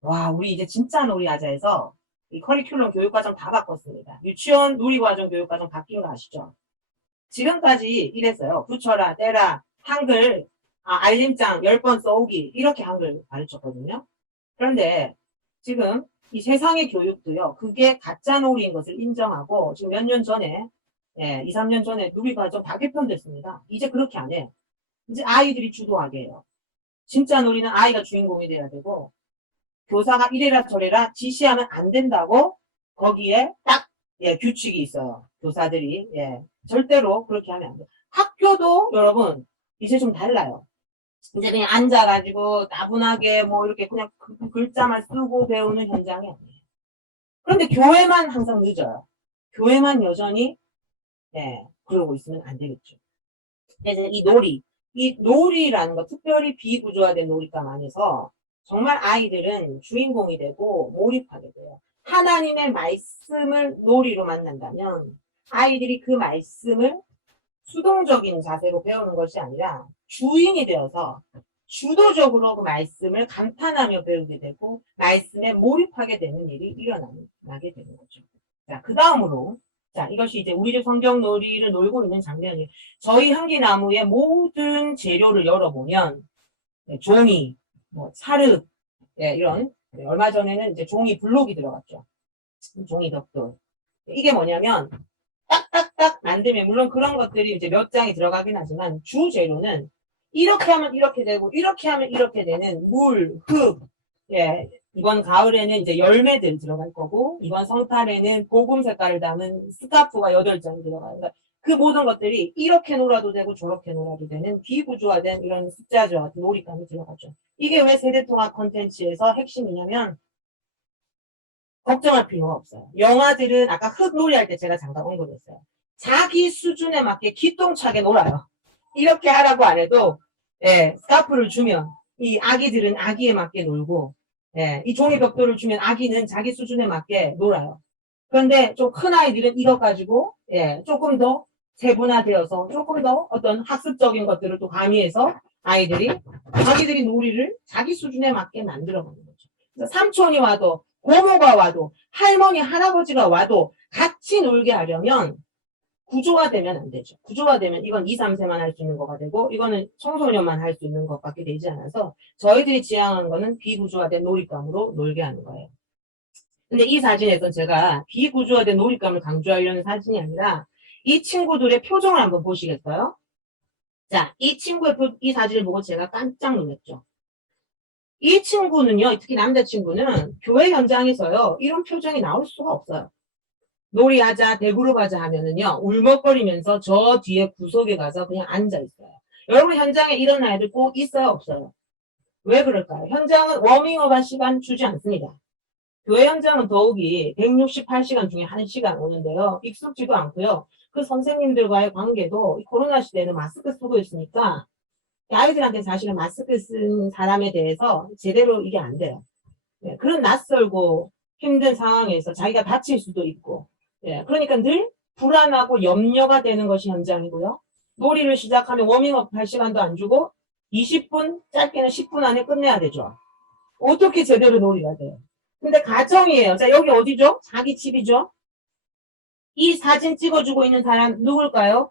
와, 우리 이제 진짜 놀이 하자 해서 이 커리큘럼 교육과정 다 바꿨습니다. 유치원 누리과정 교육과정 바뀐 거 아시죠? 지금까지 이랬어요. 붙여라, 떼라, 한글, 알림장 10번 써오기 이렇게 한글 가르쳤거든요. 그런데 지금 이 세상의 교육도요. 그게 가짜놀이인 것을 인정하고 지금 몇 년 전에 2, 3년 전에 누리과정 다 개편됐습니다. 이제 그렇게 안 해요. 이제 아이들이 주도하게 해요. 진짜 놀이는 아이가 주인공이 돼야 되고 교사가 이래라 저래라 지시하면 안 된다고 거기에 딱 규칙이 있어요. 교사들이 절대로 그렇게 하면 안 돼요. 학교도 여러분 이제 좀 달라요. 이제 그냥 앉아가지고 따분하게 뭐 이렇게 그냥 글자만 쓰고 배우는 현장이 아니에요. 그런데 교회만 항상 늦어요. 교회만 여전히 그러고 있으면 안 되겠죠. 그래서 이 놀이라는 거, 특별히 비구조화된 놀이감 안에서 정말 아이들은 주인공이 되고 몰입하게 돼요. 하나님의 말씀을 놀이로 만난다면 아이들이 그 말씀을 수동적인 자세로 배우는 것이 아니라 주인이 되어서 주도적으로 그 말씀을 감탄하며 배우게 되고 말씀에 몰입하게 되는 일이 일어나게 되는 거죠. 자, 그 다음으로 자, 이것이 이제 우리 집 성경 놀이를 놀고 있는 장면이에요. 저희 향기나무의 모든 재료를 열어보면 종이, 뭐 찰흙, 이런 얼마 전에는 이제 종이 블록이 들어갔죠. 종이 벽돌. 이게 뭐냐면 딱딱딱 만들면 물론 그런 것들이 이제 몇 장이 들어가긴 하지만 주 재료는 이렇게 하면 이렇게 되고 이렇게 하면 이렇게 되는 물, 흙, 이번 가을에는 이제 열매들 들어갈 거고 이번 성탄에는 고금 색깔을 담은 스카프가 8장이 들어가요. 그러니까 그 모든 것들이 이렇게 놀아도 되고 저렇게 놀아도 되는 비구조화된 이런 숫자죠 같은 놀이감이 들어가죠. 이게 왜 세대통합 콘텐츠에서 핵심이냐면 걱정할 필요가 없어요. 영화들은 아까 흙놀이 할 때 제가 잠깐 언급했어요. 자기 수준에 맞게 기똥차게 놀아요. 이렇게 하라고 안 해도 스카프를 주면 이 아기들은 아기에 맞게 놀고 이 종이 벽돌을 주면 아기는 자기 수준에 맞게 놀아요. 그런데 좀 큰 아이들은 이거 가지고 조금 더 세분화되어서 조금 더 어떤 학습적인 것들을 또 가미해서 아이들이 자기들이 놀이를 자기 수준에 맞게 만들어가는 거죠. 그래서 삼촌이 와도 고모가 와도 할머니 할아버지가 와도 같이 놀게 하려면 구조화되면 안 되죠. 구조화되면 이건 2, 3세만 할 수 있는 거가 되고 이거는 청소년만 할 수 있는 것밖에 되지 않아서 저희들이 지향한 거는 비구조화된 놀잇감으로 놀게 하는 거예요. 근데 이 사진에서 제가 비구조화된 놀잇감을 강조하려는 사진이 아니라 이 친구들의 표정을 한번 보시겠어요? 자, 이 친구의 이 사진을 보고 제가 깜짝 놀랐죠. 이 친구는요, 특히 남자친구는 교회 현장에서요, 이런 표정이 나올 수가 없어요. 놀이하자, 대그룹 하자 하면은요, 울먹거리면서 저 뒤에 구석에 가서 그냥 앉아있어요. 여러분 현장에 이런 아이들 꼭 있어요, 없어요? 왜 그럴까요? 현장은 워밍업 한 시간 주지 않습니다. 교회 현장은 더욱이 168시간 중에 1시간 오는데요. 익숙지도 않고요. 그 선생님들과의 관계도 코로나 시대에는 마스크 쓰고 있으니까 아이들한테 사실은 마스크 쓴 사람에 대해서 제대로 이게 안 돼요. 그런 낯설고 힘든 상황에서 자기가 다칠 수도 있고 그러니까 늘 불안하고 염려가 되는 것이 현장이고요. 놀이를 시작하면 워밍업 할 시간도 안 주고 20분, 짧게는 10분 안에 끝내야 되죠. 어떻게 제대로 놀이가 돼요? 근데 가정이에요. 자, 여기 어디죠? 자기 집이죠? 이 사진 찍어주고 있는 사람 누굴까요?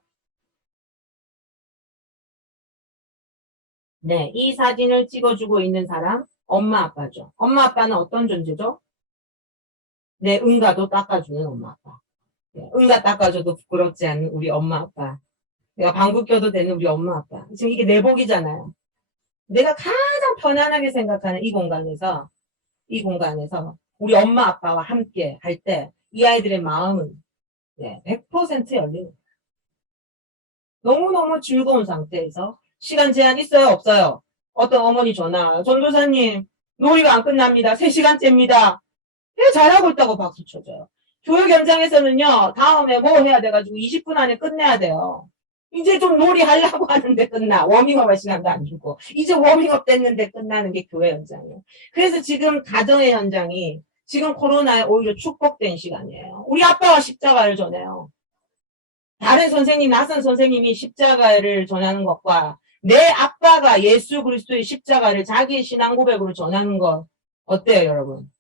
네, 이 사진을 찍어주고 있는 사람 엄마 아빠죠. 엄마 아빠는 어떤 존재죠? 네, 응가도 닦아주는 엄마 아빠. 응가 닦아줘도 부끄럽지 않은 우리 엄마 아빠. 내가 방구 껴도 되는 우리 엄마 아빠. 지금 이게 내 복이잖아요. 내가 가장 편안하게 생각하는 이 공간에서 우리 엄마 아빠와 함께 할 때 이 아이들의 마음은 100% 열리는 거예요. 너무너무 즐거운 상태에서 시간 제한 있어요? 없어요? 어떤 어머니 전화 와요. 전도사님 놀이가 안 끝납니다. 3시간째입니다. 잘하고 있다고 박수 쳐줘요. 교육 현장에서는요. 다음에 뭐 해야 돼가지고 20분 안에 끝내야 돼요. 이제 좀 놀이 하려고 하는데 끝나. 워밍업 할 시간도 안 주고. 이제 워밍업 됐는데 끝나는 게 교회 현장이에요. 그래서 지금 가정의 현장이 지금 코로나에 오히려 축복된 시간이에요. 우리 아빠가 십자가를 전해요. 다른 선생님, 낯선 선생님이 십자가를 전하는 것과 내 아빠가 예수 그리스도의 십자가를 자기의 신앙 고백으로 전하는 것 어때요, 여러분?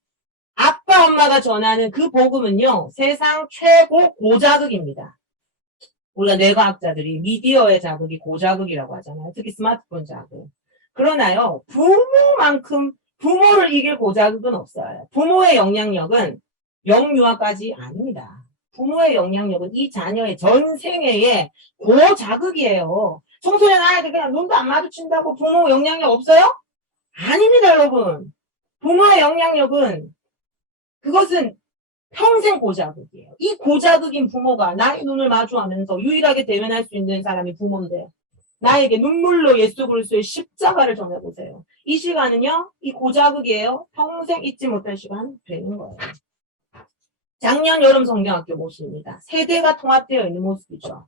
아빠, 엄마가 전하는 그 복음은요, 세상 최고 고자극입니다. 우리가 뇌과학자들이 미디어의 자극이 고자극이라고 하잖아요. 특히 스마트폰 자극. 그러나요, 부모만큼 부모를 이길 고자극은 없어요. 부모의 영향력은 영유아까지 아닙니다. 부모의 영향력은 이 자녀의 전 생애의 고자극이에요. 청소년 아이들 그냥 눈도 안 마주친다고 부모 영향력 없어요? 아닙니다, 여러분. 부모의 영향력은 그것은 평생 고자극이에요. 이 고자극인 부모가 나의 눈을 마주하면서 유일하게 대면할 수 있는 사람이 부모인데 나에게 눈물로 예수 그리스도의 십자가를 전해보세요. 이 시간은요, 이 고자극이에요. 평생 잊지 못할 시간 되는 거예요. 작년 여름 성경학교 모습입니다. 세대가 통합되어 있는 모습이죠.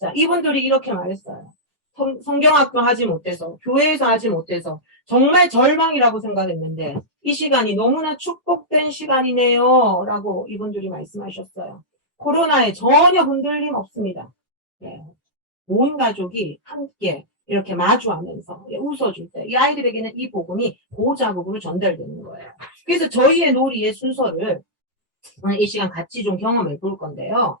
자, 이분들이 이렇게 말했어요. 성경학교 하지 못해서, 교회에서 하지 못해서 정말 절망이라고 생각했는데 이 시간이 너무나 축복된 시간이네요 라고 이분들이 말씀하셨어요. 코로나에 전혀 흔들림 없습니다. 네. 온 가족이 함께 이렇게 마주하면서 웃어줄 때 이 아이들에게는 이 복음이 고자극으로 전달되는 거예요. 그래서 저희의 놀이의 순서를 오늘 이 시간 같이 좀 경험해 볼 건데요.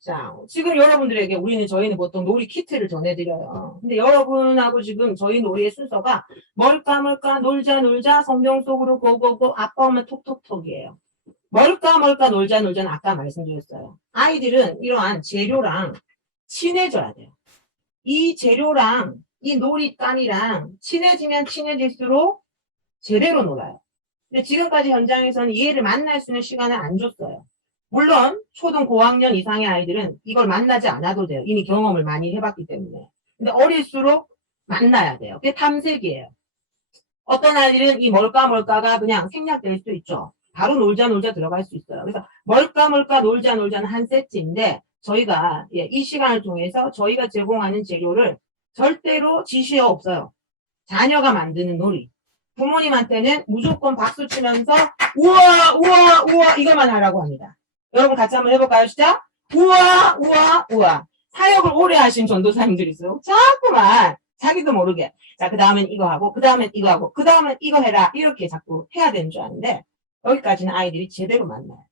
자, 지금 여러분들에게 저희는 보통 놀이 키트를 전해드려요. 근데 여러분하고 지금 저희 놀이의 순서가 뭘까 놀자 성경 속으로 고고고 아빠 오면 톡톡톡이에요. 뭘까 놀자는 아까 말씀드렸어요. 아이들은 이러한 재료랑 친해져야 돼요. 이 재료랑 이 놀이감이랑 친해지면 친해질수록 제대로 놀아요. 근데 지금까지 현장에서는 이 애를 만날 수 있는 시간을 안 줬어요. 물론 초등 고학년 이상의 아이들은 이걸 만나지 않아도 돼요. 이미 경험을 많이 해봤기 때문에. 근데 어릴수록 만나야 돼요. 그게 탐색이에요. 어떤 아이들은 이 뭘까가 그냥 생략될 수 있죠. 바로 놀자 들어갈 수 있어요. 그래서 뭘까 놀자는 한 세트인데 저희가 이 시간을 통해서 저희가 제공하는 재료를 절대로 지시어 없어요. 자녀가 만드는 놀이. 부모님한테는 무조건 박수 치면서 우와 이것만 하라고 합니다. 여러분 같이 한번 해볼까요? 시작. 우와. 사역을 오래 하신 전도사님들일수록 자꾸만 자기도 모르게 자, 그 다음엔 이거 하고 그 다음엔 이거 하고 그 다음엔 이거 해라 이렇게 자꾸 해야 되는 줄 아는데 여기까지는 아이들이 제대로 만나요.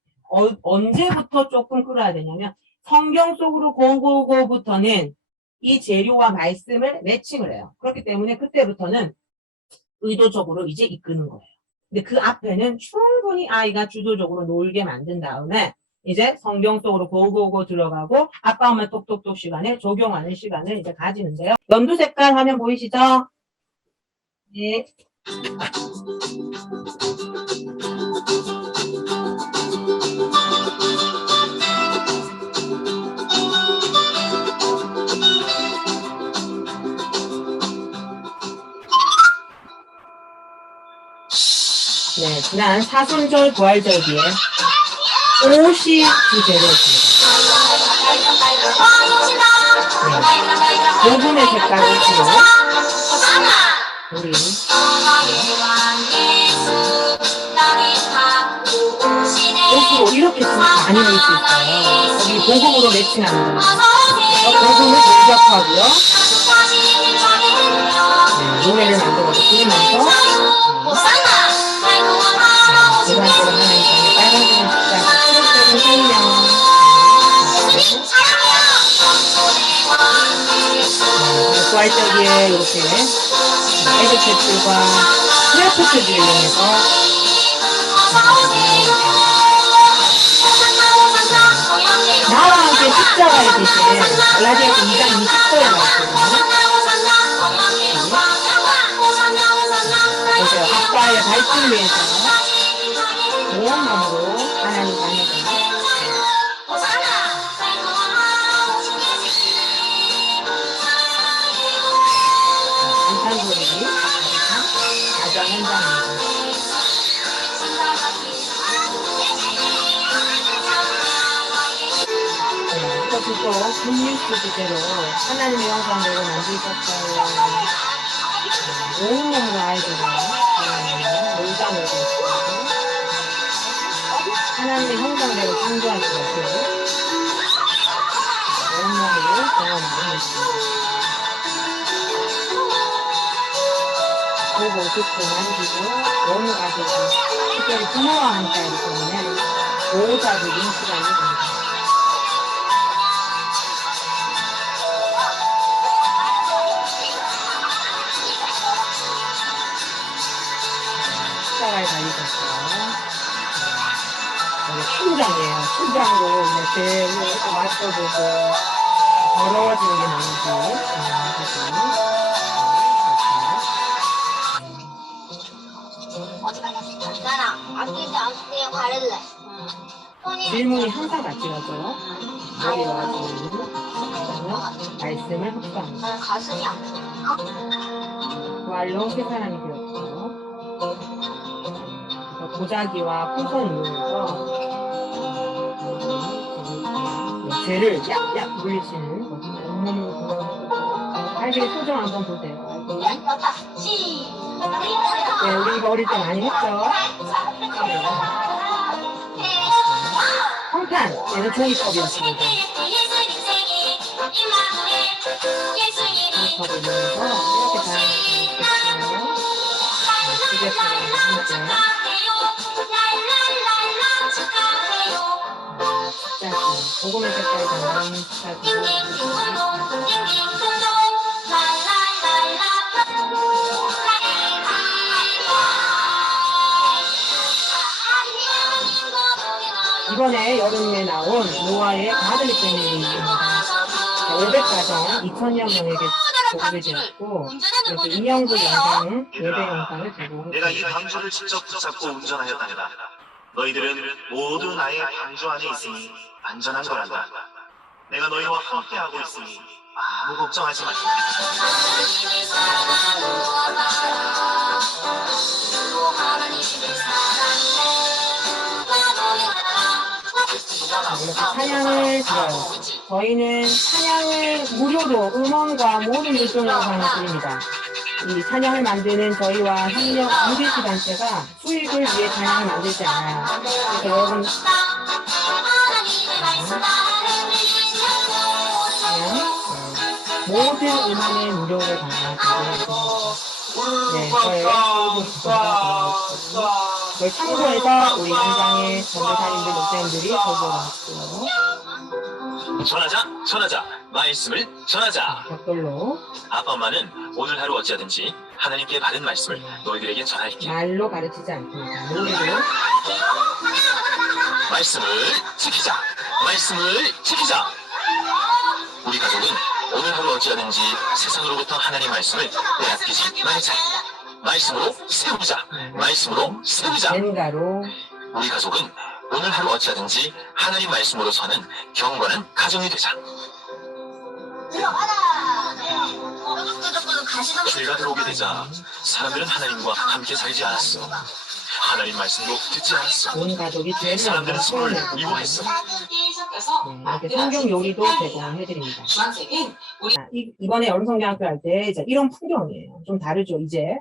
언제부터 조금 끌어야 되냐면 성경 속으로 고고고부터는 이 재료와 말씀을 매칭을 해요. 그렇기 때문에 그때부터는 의도적으로 이제 이끄는 거예요. 근데 그 앞에는 충분히 아이가 주도적으로 놀게 만든 다음에 이제 성경 속으로 고고고 들어가고 아빠 엄마 똑똑똑 시간에 적용하는 시간을 이제 가지는데요. 연두 색깔 화면 보이시죠? 네. 네, 지난 사순절 부활절 뒤에 52제로 있습니다. 네, 녹음의 색깔을 주로 우리 옷으로 이렇게 쓰면 많이 넣을 수 있어요. 여기 복음으로 매칭하는 거예요. 복음을 공격하고요. 네, 노래를 만들어서 부르면서 노란색은 하나님께 빨간색은 십자가, 초록색은 생명. 부활절기에 이렇게 에드캣들과 크래프트들을 이용해서 나와 함께 십자가에 계신 갈라디아서 2장 20절에 말씀입니다. 보세요. 아빠의 발길 위해서 온 마음으로 하나님 자녀들 안산소리 가정 현장입니다. 이것은 또 굿뉴스 주제로 하나님의 영광으로 만드셨어요. 온몸으로 아이들을 놀다 놀고 있어요. 하나님의 형상대로 창조할 수 없어요. 온몸으로 경험하고 있습니다. 보고 듣고 만지고 너무 아시고 특별히 부모와 함께하기 때문에 보호자적인 시간이 됩니다. 십자가에 달리셨어요. 춘장이에요. 춘장으로 이렇게 이렇게 맞춰보고 더러워지는 게 뭔지 나랑 아끼지 않게 가릴래. 질문이 항상 같이 가죠. 머리와 질문, 말씀을 흡수합니다. 나는 가슴이 아프니까. 부활로 세 사람이 되었고 보자기와 풍선을 이용해서 죄를 약약 물리치는 아이들이 표정 한번 보세요. 네, 우리 이거 어릴 때 많이 했죠. 성탄, 얘는 종이컵이었습니다. 종이컵을 이용해서 이렇게 다 했어요. 고구마 색깔 담은 이번에 여름에 나온 노아의 가들 패밀리입니다. 500가정 2,000여 명에게 보급이 되었고 그래서 인형극 영상은 예배 영상을 내가 이 제공했습니다. 방주를 직접 붙잡고 운전하였다니라. 너희들은 모두 나의 방주 안에 있으니 안전한 거란다. 내가 너희와 함께하고 있으니 아무 걱정하지 마. 이렇게 찬양을 들어요. 저희는 찬양을 무료로 음원과 모든 일종 영상을 드립니다. 이 찬양을 만드는 저희와 협력 무리시 단체가 수익을 위해 찬양을 만들지 않아요. 그래서 여러분 모든 음원의 무료를 받아주고 네, 그걸 참고해서 우리 현장의 전도사님들, 목사님들이 적어놨고요. 전하자, 말씀을 전하자. 벽돌로 아빠 엄마는 오늘 하루 어찌하든지 하나님께 받은 말씀을 너희들에게 전할게. 말로 가르치지 않습니다. 노래로 말씀을 지키자. 우리 가족은 오늘 하루 어찌하든지 세상으로부터 하나님 말씀을 빼앗기지 말자. 말씀으로 세우자. 젠가로 우리 가족은 오늘 하루 어찌하든지 하나님 말씀으로 서는 경건한 가정이 되자. 죄가 들어오게 되자 사람들은 하나님과 함께 살지 않았어. 하나님 말씀도 듣지 않았어. 온 가족이 죄를 사람들은 서로를 표현했고 미워했어. 이렇게 성경 요리도 제공을 해드립니다. 이번에 여름성경학교 할 때 이런 풍경이에요. 좀 다르죠, 이제.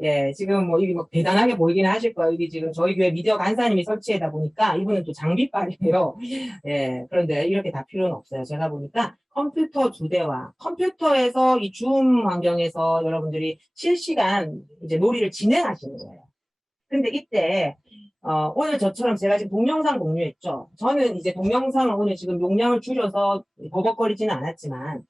예, 지금 뭐, 이게 뭐 대단하게 보이기는 하실 거예요. 이게 지금 저희 교회 미디어 간사님이 설치하다 보니까 이분은 또 장비빨이에요. 예, 그런데 이렇게 다 필요는 없어요. 제가 보니까 컴퓨터 2대와 컴퓨터에서 이 줌 환경에서 여러분들이 실시간 이제 놀이를 진행하시는 거예요. 근데 이때 오늘 저처럼 제가 지금 동영상 공유했죠. 저는 이제 동영상을 오늘 지금 용량을 줄여서 버벅거리지는 않았지만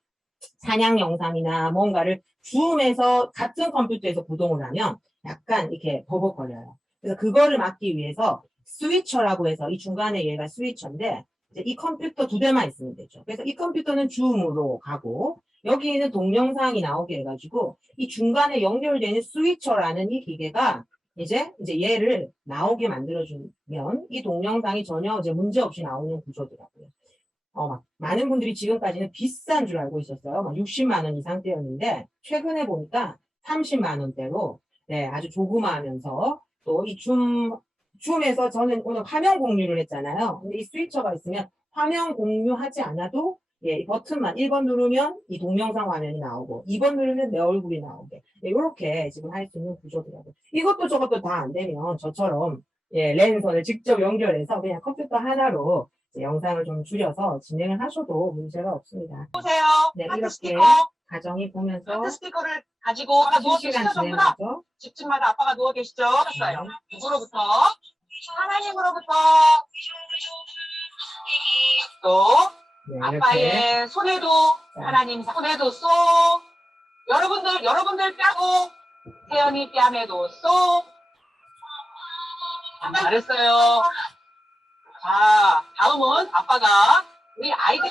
사냥 영상이나 뭔가를 줌에서 같은 컴퓨터에서 구동을 하면 약간 이렇게 버벅거려요. 그래서 그거를 막기 위해서 스위처라고 해서 이 중간에 얘가 스위처인데 이제 이 컴퓨터 2대만 있으면 되죠. 그래서 이 컴퓨터는 줌으로 가고 여기에는 동영상이 나오게 해가지고 이 중간에 연결되는 스위처라는 이 기계가 이제 얘를 나오게 만들어주면 이 동영상이 전혀 이제 문제 없이 나오는 구조더라고요. 많은 분들이 지금까지는 비싼 줄 알고 있었어요. 막 60만 원 이상대였는데 최근에 보니까 30만 원대로 네, 아주 조그마하면서 또 이 줌에서 저는 오늘 화면 공유를 했잖아요. 근데 이 스위처가 있으면 화면 공유하지 않아도 예, 이 버튼만 1번 누르면 이 동영상 화면이 나오고 2번 누르면 내 얼굴이 나오게 예, 이렇게 지금 할 수 있는 구조더라고요. 이것도 저것도 다 안 되면 저처럼 예, 랜선을 직접 연결해서 그냥 컴퓨터 하나로 이제 영상을 좀 줄여서 진행을 하셔도 문제가 없습니다. 보세요. 네, 하트 이렇게 스티커. 가정이 보면서 하트 스티커를 가지고 아까 누워 실시간 계시죠, 전부 다? 진행하죠. 집집마다 아빠가 누워 계시죠? 했어요. 누구로부터? 하나님으로부터. 또 네, 이렇게 아빠의 손에도 하나님 손에도 쏙. 여러분들 뺨고 태연이 뺨에도 쏙. 잘했어요. 자, 다음은 아빠가 우리 아이들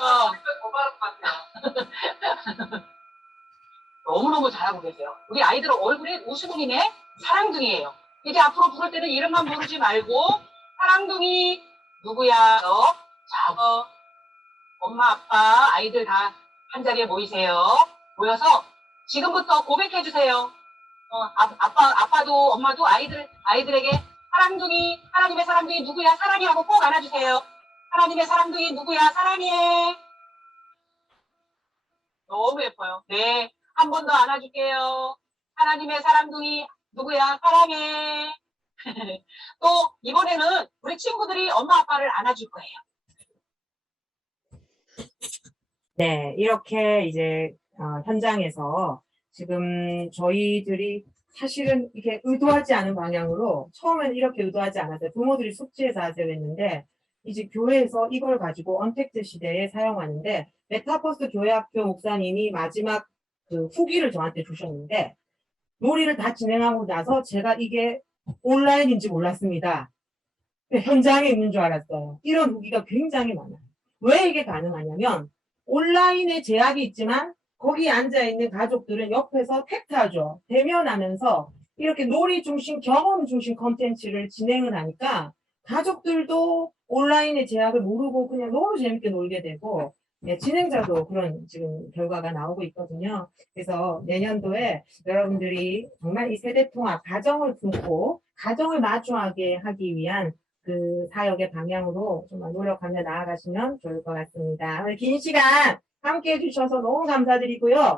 너무너무 잘하고 계세요. 우리 아이들 얼굴에 웃음이네. 사랑둥이에요. 이제 앞으로 부를 때는 이름만 부르지 말고 사랑둥이 누구야 너? 자, 엄마 아빠 아이들 다 한 자리에 모이세요. 모여서 지금부터 고백해 주세요. 아빠도 엄마도 아이들에게 사랑둥이, 하나님의 사랑둥이 누구야? 사랑해 하고 꼭 안아주세요. 하나님의 사랑둥이 누구야? 사랑해. 너무 예뻐요. 네, 한 번 더 안아줄게요. 하나님의 사랑둥이 누구야? 사랑해. 또 이번에는 우리 친구들이 엄마 아빠를 안아줄 거예요. 네, 이렇게 이제 현장에서 지금 저희들이 사실은 이렇게 의도하지 않은 방향으로 처음엔 이렇게 의도하지 않았어요. 부모들이 숙지해서 하세요 했는데 이제 교회에서 이걸 가지고 언택트 시대에 사용하는데 메타버스 교회학교 목사님이 마지막 그 후기를 저한테 주셨는데 놀이를 다 진행하고 나서 제가 이게 온라인인지 몰랐습니다. 현장에 있는 줄 알았어요. 이런 후기가 굉장히 많아요. 왜 이게 가능하냐면 온라인에 제약이 있지만 거기에 앉아있는 가족들은 옆에서 택트하죠. 대면하면서 이렇게 놀이 중심, 경험 중심 컨텐츠를 진행을 하니까 가족들도 온라인의 제약을 모르고 그냥 너무 재밌게 놀게 되고 진행자도 그런 지금 결과가 나오고 있거든요. 그래서 내년도에 여러분들이 정말 이 세대통합, 가정을 품고 가정을 마주하게 하기 위한 그 사역의 방향으로 정말 노력하며 나아가시면 좋을 것 같습니다. 오늘 긴 시간 함께 해주셔서 너무 감사드리고요.